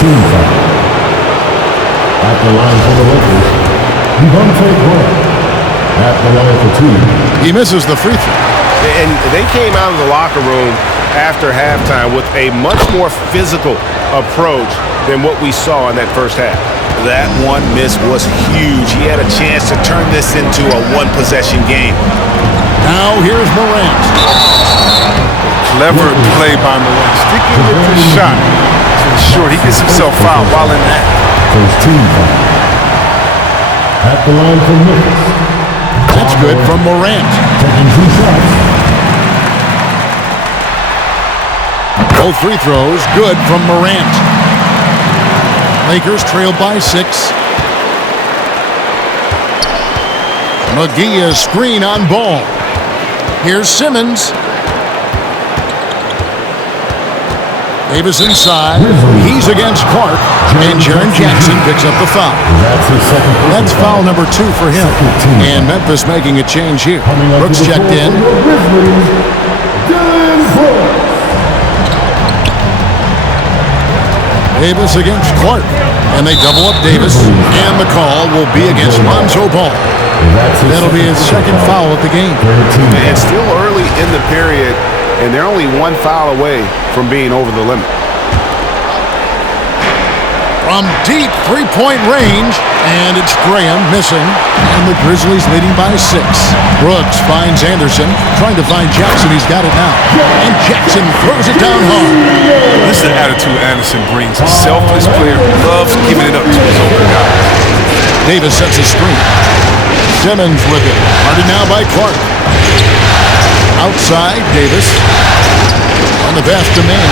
Team foul. At the line for the Lakers, Devontae Green. At the line for 2. He misses the free throw. And they came out of the locker room after halftime with a much more physical approach than what we saw in that first half. That one miss was huge. He had a chance to turn this into a 1-possession game. Now here's Morant. Clever play by Morant. Sticking with the shot to ensure he gets himself fouled while in that. First team foul. At the line for Memphis. That's good from Morant. Taking 2 shots. Both free throws good from Morant. Lakers trailed by 6. McGee a screen on ball. Here's Simmons. Davis inside. He's against Clark. And Jaren Jackson picks up the foul. That's foul number 2 for him. And Memphis making a change here. Brooks checked in. Davis against Clark. And they double up Davis. And the call will be against Lonzo Ball. That'll be his 2nd foul of the game. And still early in the period, and they're only 1 foul away from being over the limit. From deep 3-point range, and it's Graham missing, and the Grizzlies leading by 6. Brooks finds Anderson, trying to find Jackson. He's got it now, and Jackson throws it down hard. This is the attitude Anderson brings. A selfless player who loves giving it up to his own guys. Davis sets a screen. Simmons with it, guarded now by Clark. Outside, Davis on the pass to Mann.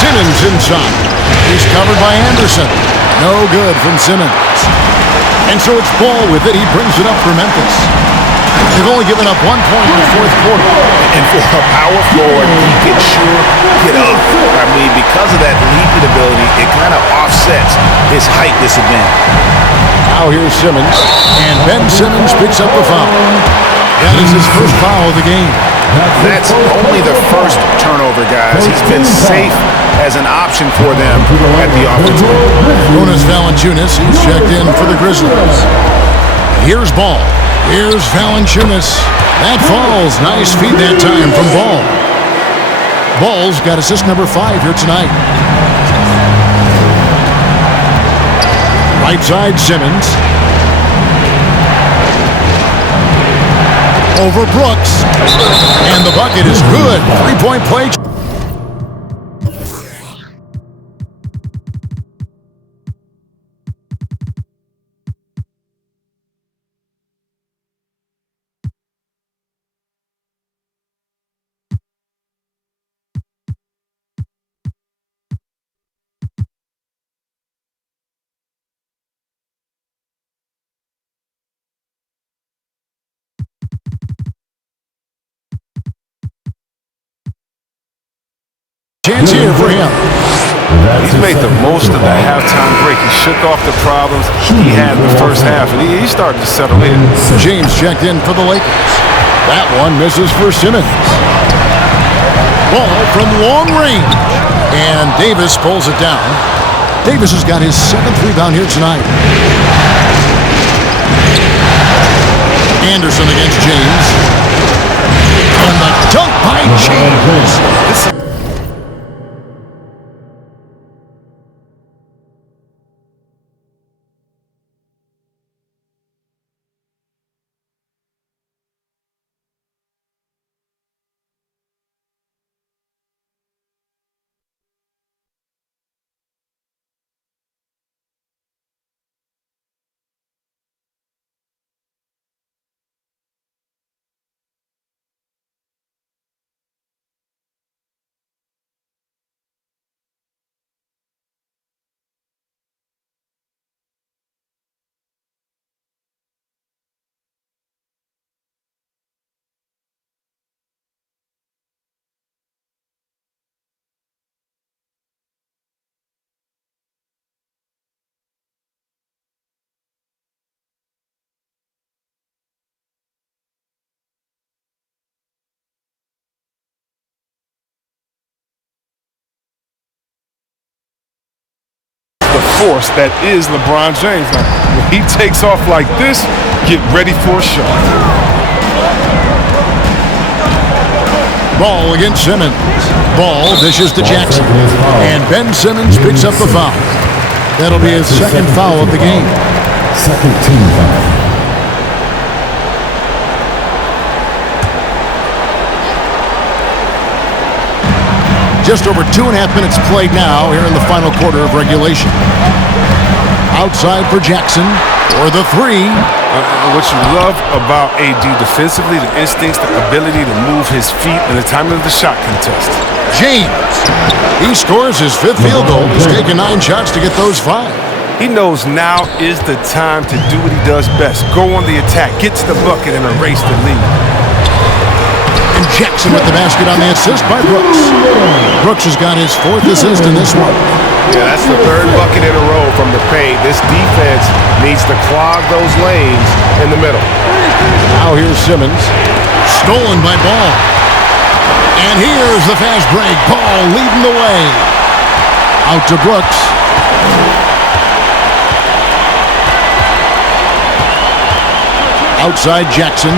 Simmons inside. He's covered by Anderson. No good from Simmons. And so it's Ball with it. He brings it up for Memphis. They've only given up 1 point in the 4th quarter. And for a power forward, he can sure get up. I mean, because of that leaping ability, it kind of offsets his height disadvantage. Now here's Simmons. And Ben Simmons picks up the foul. That is his first foul of the game. That's only the first turnover, guys. He's been safe as an option for them at the offensive end. Jonas Valanciunas, he's checked in for the Grizzlies. Here's Ball. Here's Valanciunas. That falls. Nice feed that time from Ball. Ball's got assist number 5 here tonight. Right side, Simmons. Over Brooks. And the bucket is good. 3-point play. Chance here for him. He's made the most of the halftime break. He shook off the problems he had in the first half, and he started to settle in. James checked in for the Lakers. That one misses for Simmons. Ball from long range. And Davis pulls it down. Davis has got his 7th rebound here tonight. Anderson against James. And the dunk by James. Force that is LeBron James. Now, when he takes off like this, get ready for a shot. Ball against Simmons. Ball dishes to Jackson. And Ben Simmons picks up the foul. That'll be his 2nd foul of the game. Second team foul. Just over 2.5 minutes played now here in the final quarter of regulation. Outside for Jackson for the 3. What you love about AD defensively, the instincts, the ability to move his feet in the time of the shot contest. James. He scores his 5th field goal. He's taken 9 shots to get those 5. He knows now is the time to do what he does best. Go on the attack, get to the bucket, and erase the lead. And Jackson with the basket on the assist by Brooks. Brooks has got his 4th assist in this one. Yeah, that's the 3rd bucket in a row from the paint. This defense needs to clog those lanes in the middle. Now here's Simmons. Stolen by Ball. And here's the fast break. Ball leading the way. Out to Brooks. Outside Jackson.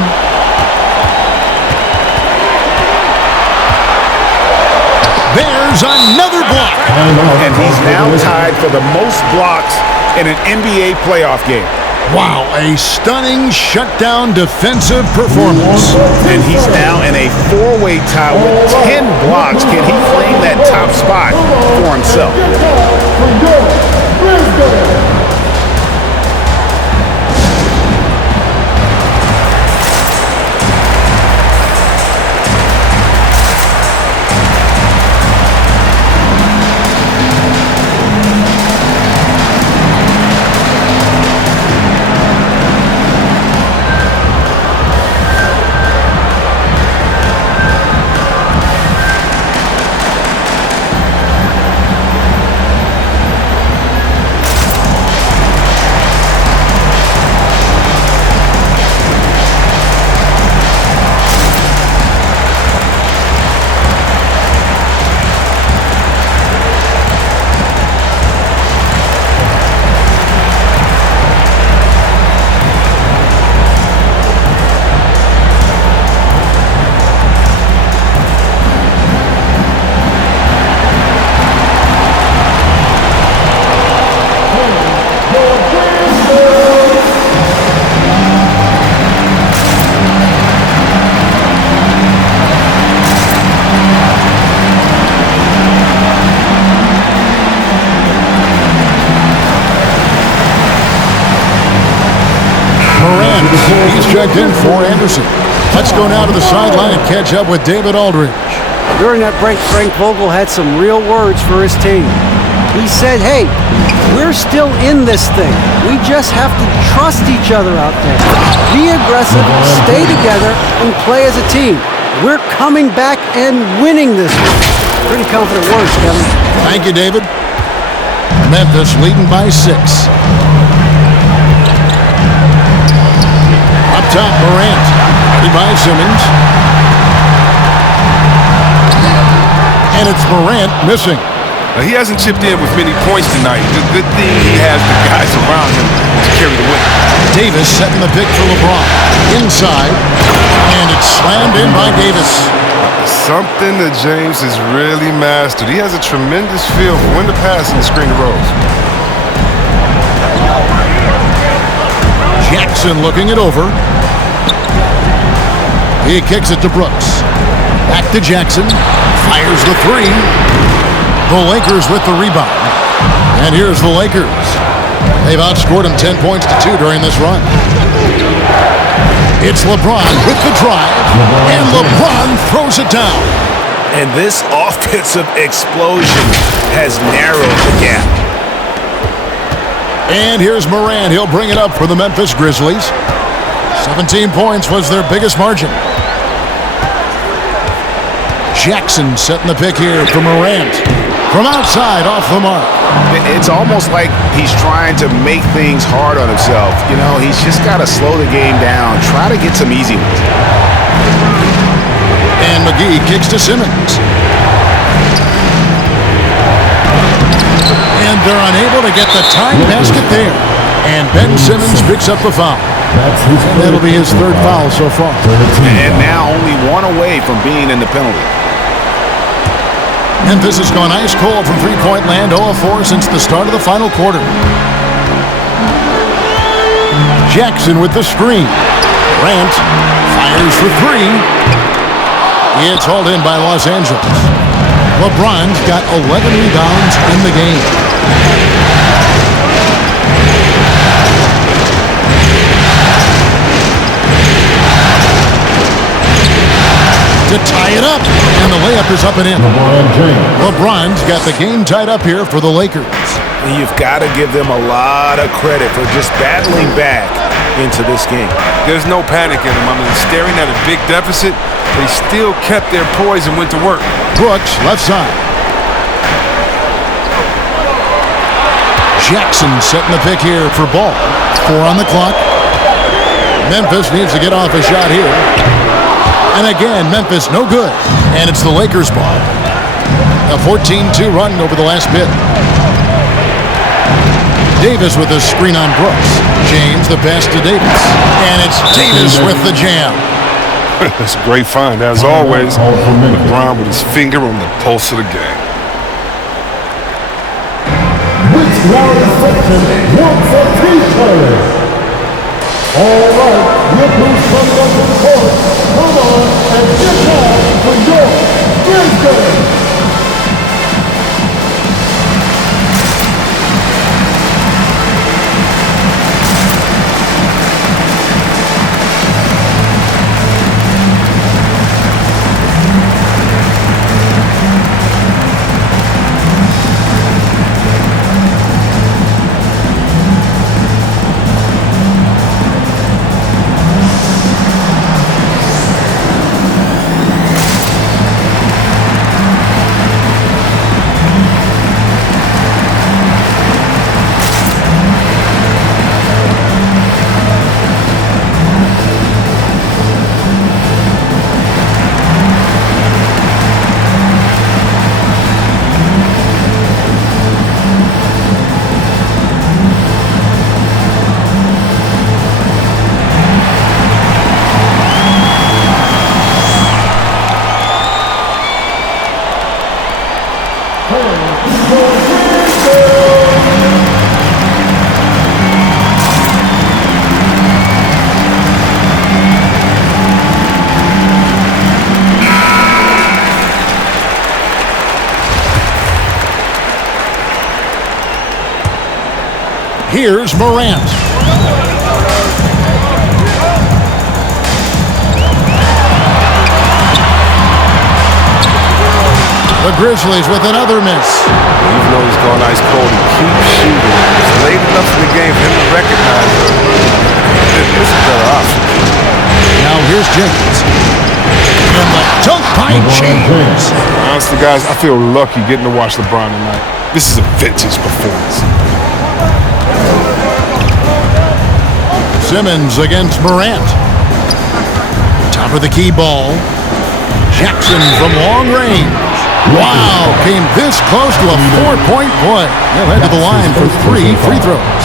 There's another block. And he's now tied for the most blocks in an NBA playoff game. Wow, a stunning shutdown defensive performance. And he's now in a 4-way tie with 10 blocks. Can he claim that top spot for himself? for Anderson. Let's go now to the sideline and catch up with David Aldridge. During that break, Frank Vogel had some real words for his team. He said, hey, we're still in this thing. We just have to trust each other out there. Be aggressive, stay together, and play as a team. We're coming back and winning this one. Pretty confident words, Kevin. Thank you, David. Memphis leading by 6. Up top, Morant. Ready by Simmons. And it's Morant missing. He hasn't chipped in with many points tonight. The good thing he has the guys around him to carry the win. Davis setting the pick for LeBron. Inside. And it's slammed in by Davis. Something that James has really mastered. He has a tremendous feel for when to pass and screen the rolls. Jackson looking it over. He kicks it to Brooks. Back to Jackson. Fires the 3. The Lakers with the rebound. And here's the Lakers. They've outscored them 10 points to 2 during this run. It's LeBron with the drive. And LeBron throws it down. And this offensive explosion has narrowed the gap. And here's Morant. He'll bring it up for the Memphis Grizzlies. 17 points was their biggest margin. Jackson setting the pick here for Morant. From outside, off the mark. It's almost like he's trying to make things hard on himself. You know, he's just got to slow the game down. Try to get some easy ones. And McGee kicks to Simmons. And they're unable to get the tying basket there. And Ben Simmons picks up the foul. That'll be his 3rd foul so far. And now only 1 away from being in the penalty. Memphis has gone ice cold from three-point land, 0-4 since the start of the final quarter. Jackson with the screen. Grant fires for 3. It's hauled in by Los Angeles. LeBron's got 11 rebounds in the game. To tie it up, and the layup is up and in. LeBron's got the game tied up here for the Lakers. You've got to give them a lot of credit for just battling back into this game. There's no panic in them. I mean, staring at a big deficit, they still kept their poise and went to work. Brooks, left side. Jackson setting the pick here for Ball. 4 on the clock. Memphis needs to get off a shot here. And again, Memphis no good. And it's the Lakers' ball. A 14-2 run over the last bit. Davis with a screen on Brooks. James the pass to Davis. And it's Davis with the jam. That's a great find, as always. LeBron with his finger on the pulse of the game. Which round section wants a t-shirt? All right, look who's coming up in court. Come on and get down for your Grizzles. Here's Morant. Grizzlies with another miss. Even though he's going ice cold, he keeps shooting. It's late enough in the game for him to recognize it. This is a better option. Now here's James. And the dunk by James. Honestly, guys, I feel lucky getting to watch LeBron tonight. This is a vintage performance. Simmons against Morant. Top of the key ball. Jackson from long range. Wow, came this close to a 4-point play. He'll head to the line for 3 free throws.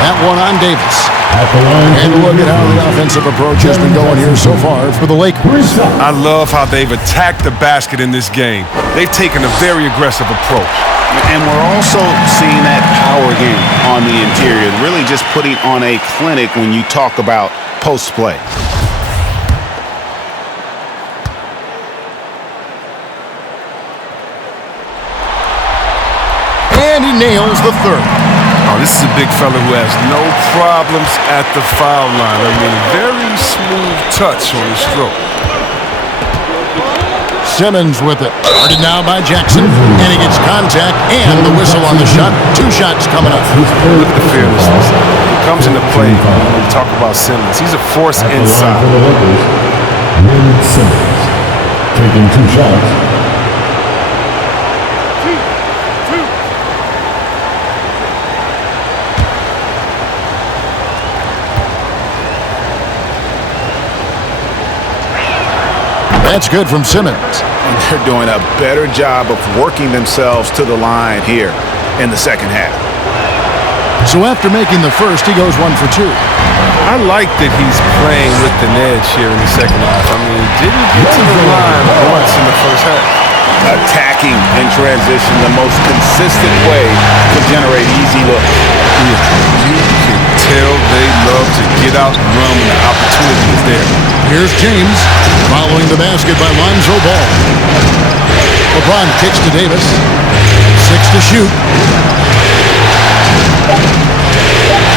That one on Davis. And look at how the offensive approach has been going here so far for the Lakers. I love how they've attacked the basket in this game. They've taken a very aggressive approach. And we're also seeing that power game on the interior, really just putting on a clinic when you talk about post play. And he nails the third. Oh, this is a big fella who has no problems at the foul line. I mean, very smooth touch on his stroke. Simmons with it. Guarded now by Jackson. And he gets contact and the whistle on the shot. 2 shots coming up. Look at the fearlessness. He comes into play when we talk about Simmons. He's a force inside. Simmons taking 2 shots. That's good from Simmons. And they're doing a better job of working themselves to the line here in the second half. So after making the first, he goes 1 for 2. I like that he's playing with an edge here in the second half. I mean, he didn't get to the line once in the first half. Attacking in transition, the most consistent way to generate easy looks. You can tell they love to get out and run when the opportunity is there. Here's James following the basket by Lonzo Ball. LeBron kicks to Davis. 6 to shoot.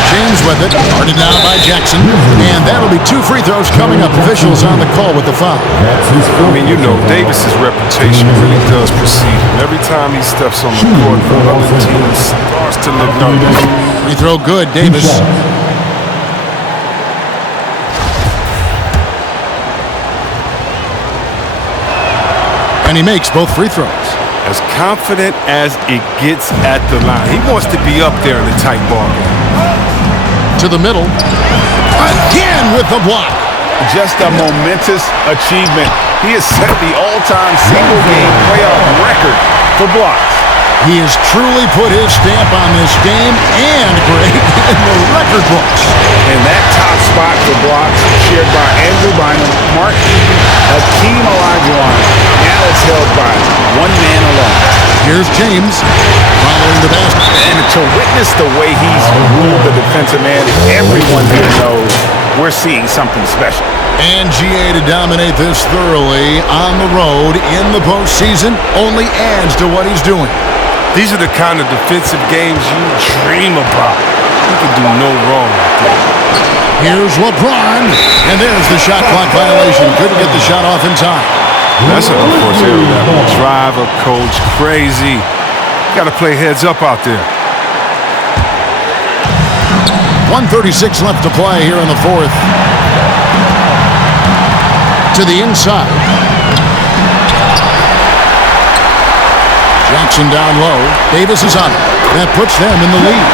James with it. Guarded now by Jackson. And that'll be 2 free throws coming up. Officials on the call with the foul. I mean, you know, Davis's reputation really does precede him. Every time he steps on the court, the other team starts to look nervous. Free throw good, Davis. And he makes both free throws. As confident as it gets at the line. He wants to be up there in the tight ball game. To the middle. Again with the block. Just a momentous achievement. He has set the all-time single-game playoff record for blocks. He has truly put his stamp on this game and great in the record books. And that top spot for blocks shared by Andrew Bynum, Mark Eaton, Hakeem Olajuwon. Now it's held by one man alone. Here's James following the basket. And to witness the way he's ruled the defensive man, everyone here knows we're seeing something special. And GA to dominate this thoroughly on the road in the postseason only adds to what he's doing. These are the kind of defensive games you dream about. You can do no wrong with that. Here's LeBron. And there's the shot clock violation. Couldn't get the shot off in time. That's an unforced error. That will drive a coach crazy. You got to play heads up out there. 1:36 left to play here in the fourth. To the inside. Jackson down low. Davis is on it. That puts them in the lead.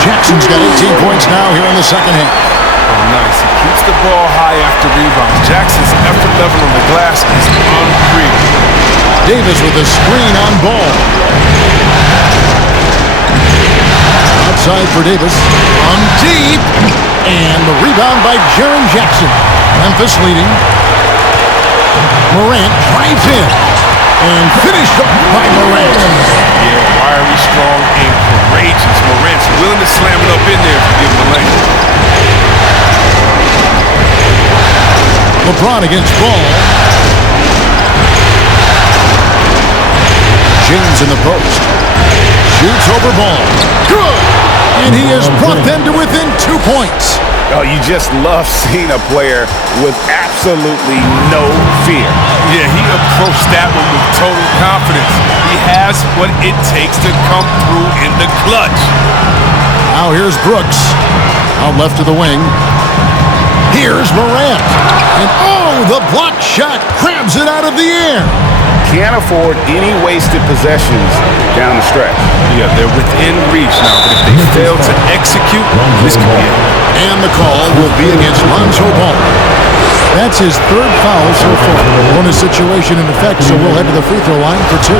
Jackson's got 18 points now here in the second half. Oh, nice. He keeps the ball high after rebounds. Jackson's effort level on the glass is unreal. Davis with a screen on Ball. Outside for Davis. On deep. And the rebound by Jaren Jackson. Memphis leading. Morant drives in. And finished up by Morant. Yeah, wiry, strong, and courageous. Morant's willing to slam it up in there if you give him a lane. LeBron against Ball. James in the post. Shoots over Ball. Good! And he has brought them to within 2 points. Oh, you just love seeing a player with absolutely no fear. Yeah, he approached that one with total confidence. He has what it takes to come through in the clutch. Now here's Brooks. Out left to the wing. Here's Morant. And oh, the block shot grabs it out of the air. Can't afford any wasted possessions down the stretch. Yeah, they're within reach now, but if they fail to execute, this could be it. And the call will be against Lonzo Ball. That's his third foul so far. Bonus situation in effect, so we'll head to the free throw line for 2.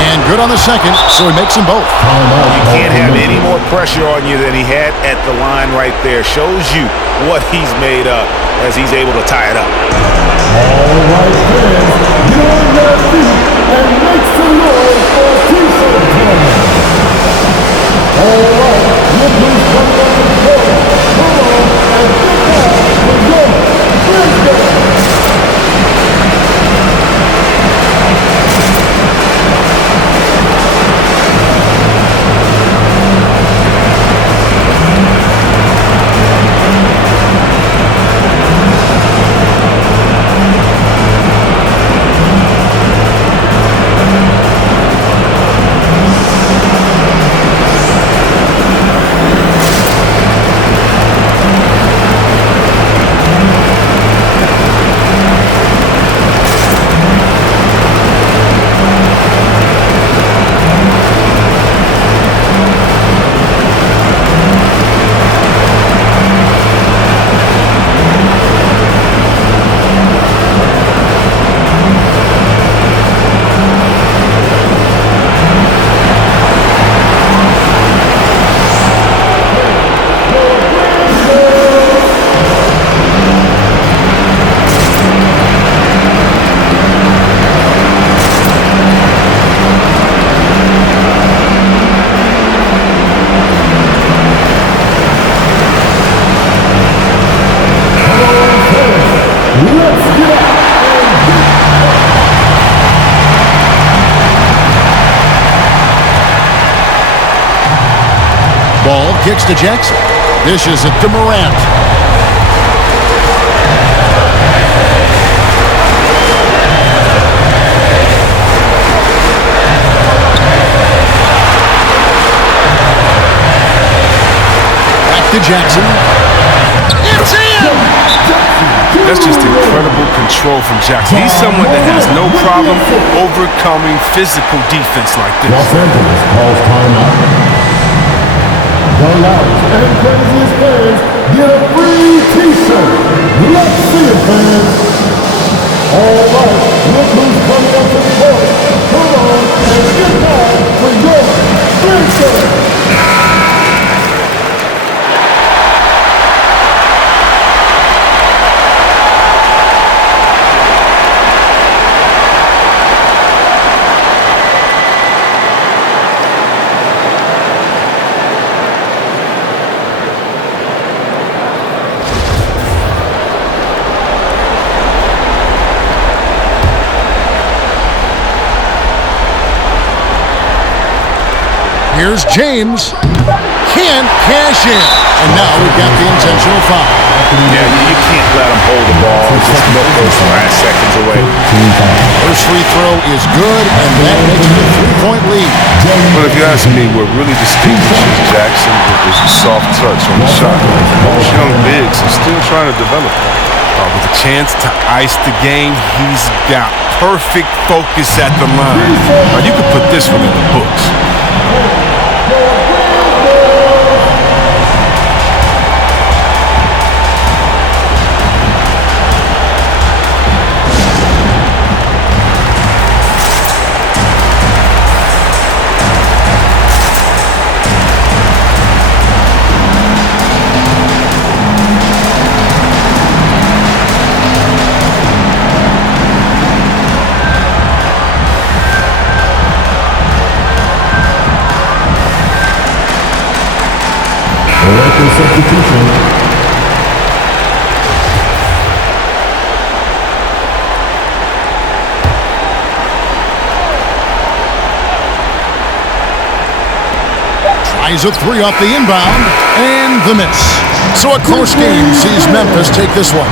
And good on the second, so he makes them both. You can't have any more pressure on you than he had at the line right there. Shows you what he's made up as he's able to tie it up. All right, fans, get on your feet and make some noise for T-shirt time. All right, look who's coming up to the court. Come on and get back to your Grizzles. Ball kicks to Jackson. Dishes it to Morant. Back to Jackson. It's in! That's just incredible control from Jackson. He's someone that has no problem overcoming physical defense like this. Los Angeles calls timeout. The loudest and craziest fans get a free T-shirt. Let's see it, fans. All right, look who's coming up to the court. Come on and get back for your Grizzles. Here's James. Can't cash in. And now we've got the intentional foul. Yeah, you can't let him hold the ball. Just milk those last seconds away. First free throw is good, and that makes it a 3-point lead. But if you ask me, what really distinguishes Jackson is the soft touch on the shot. Most young bigs are still trying to develop that. With a chance to ice the game, he's got perfect focus at the line. Now, you could put this one in the books. Substitution. tries a three off the inbound, and the miss. So a close game sees Memphis take this one.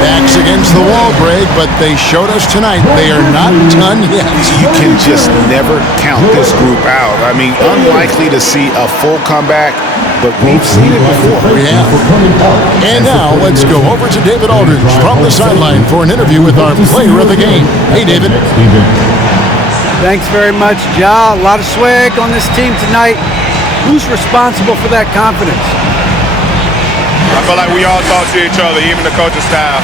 Backs against the wall, Greg, but they showed us tonight they are not done yet. You can just never count this group out. I mean, unlikely to see a full comeback, but we've seen it before. We have. And now let's go over to David Aldridge from the sideline for an interview with our player of the game. Hey, David. Thanks very much, Ja. A lot of swag on this team tonight. Who's responsible for that confidence? I feel like we all talk to each other, even the coaching staff.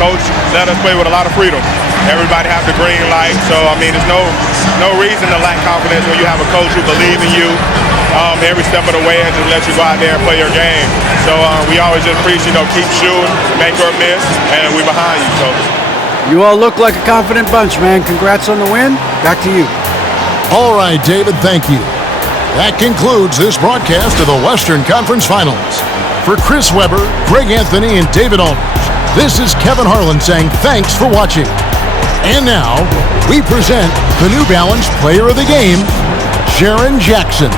Coach let us play with a lot of freedom. Everybody have the green light, so I mean, there's no reason to lack confidence when you have a coach who believes in you every step of the way and just let you go out there and play your game. So we always just preach, keep shooting, make or miss, and we behind you, coach. You all look like a confident bunch, man. Congrats on the win. Back to you. All right, David, thank you. That concludes this broadcast of the Western Conference Finals. For Chris Webber, Greg Anthony, and David Aldridge, this is Kevin Harlan saying thanks for watching. And now, we present the New Balance Player of the Game, Jaren Jackson.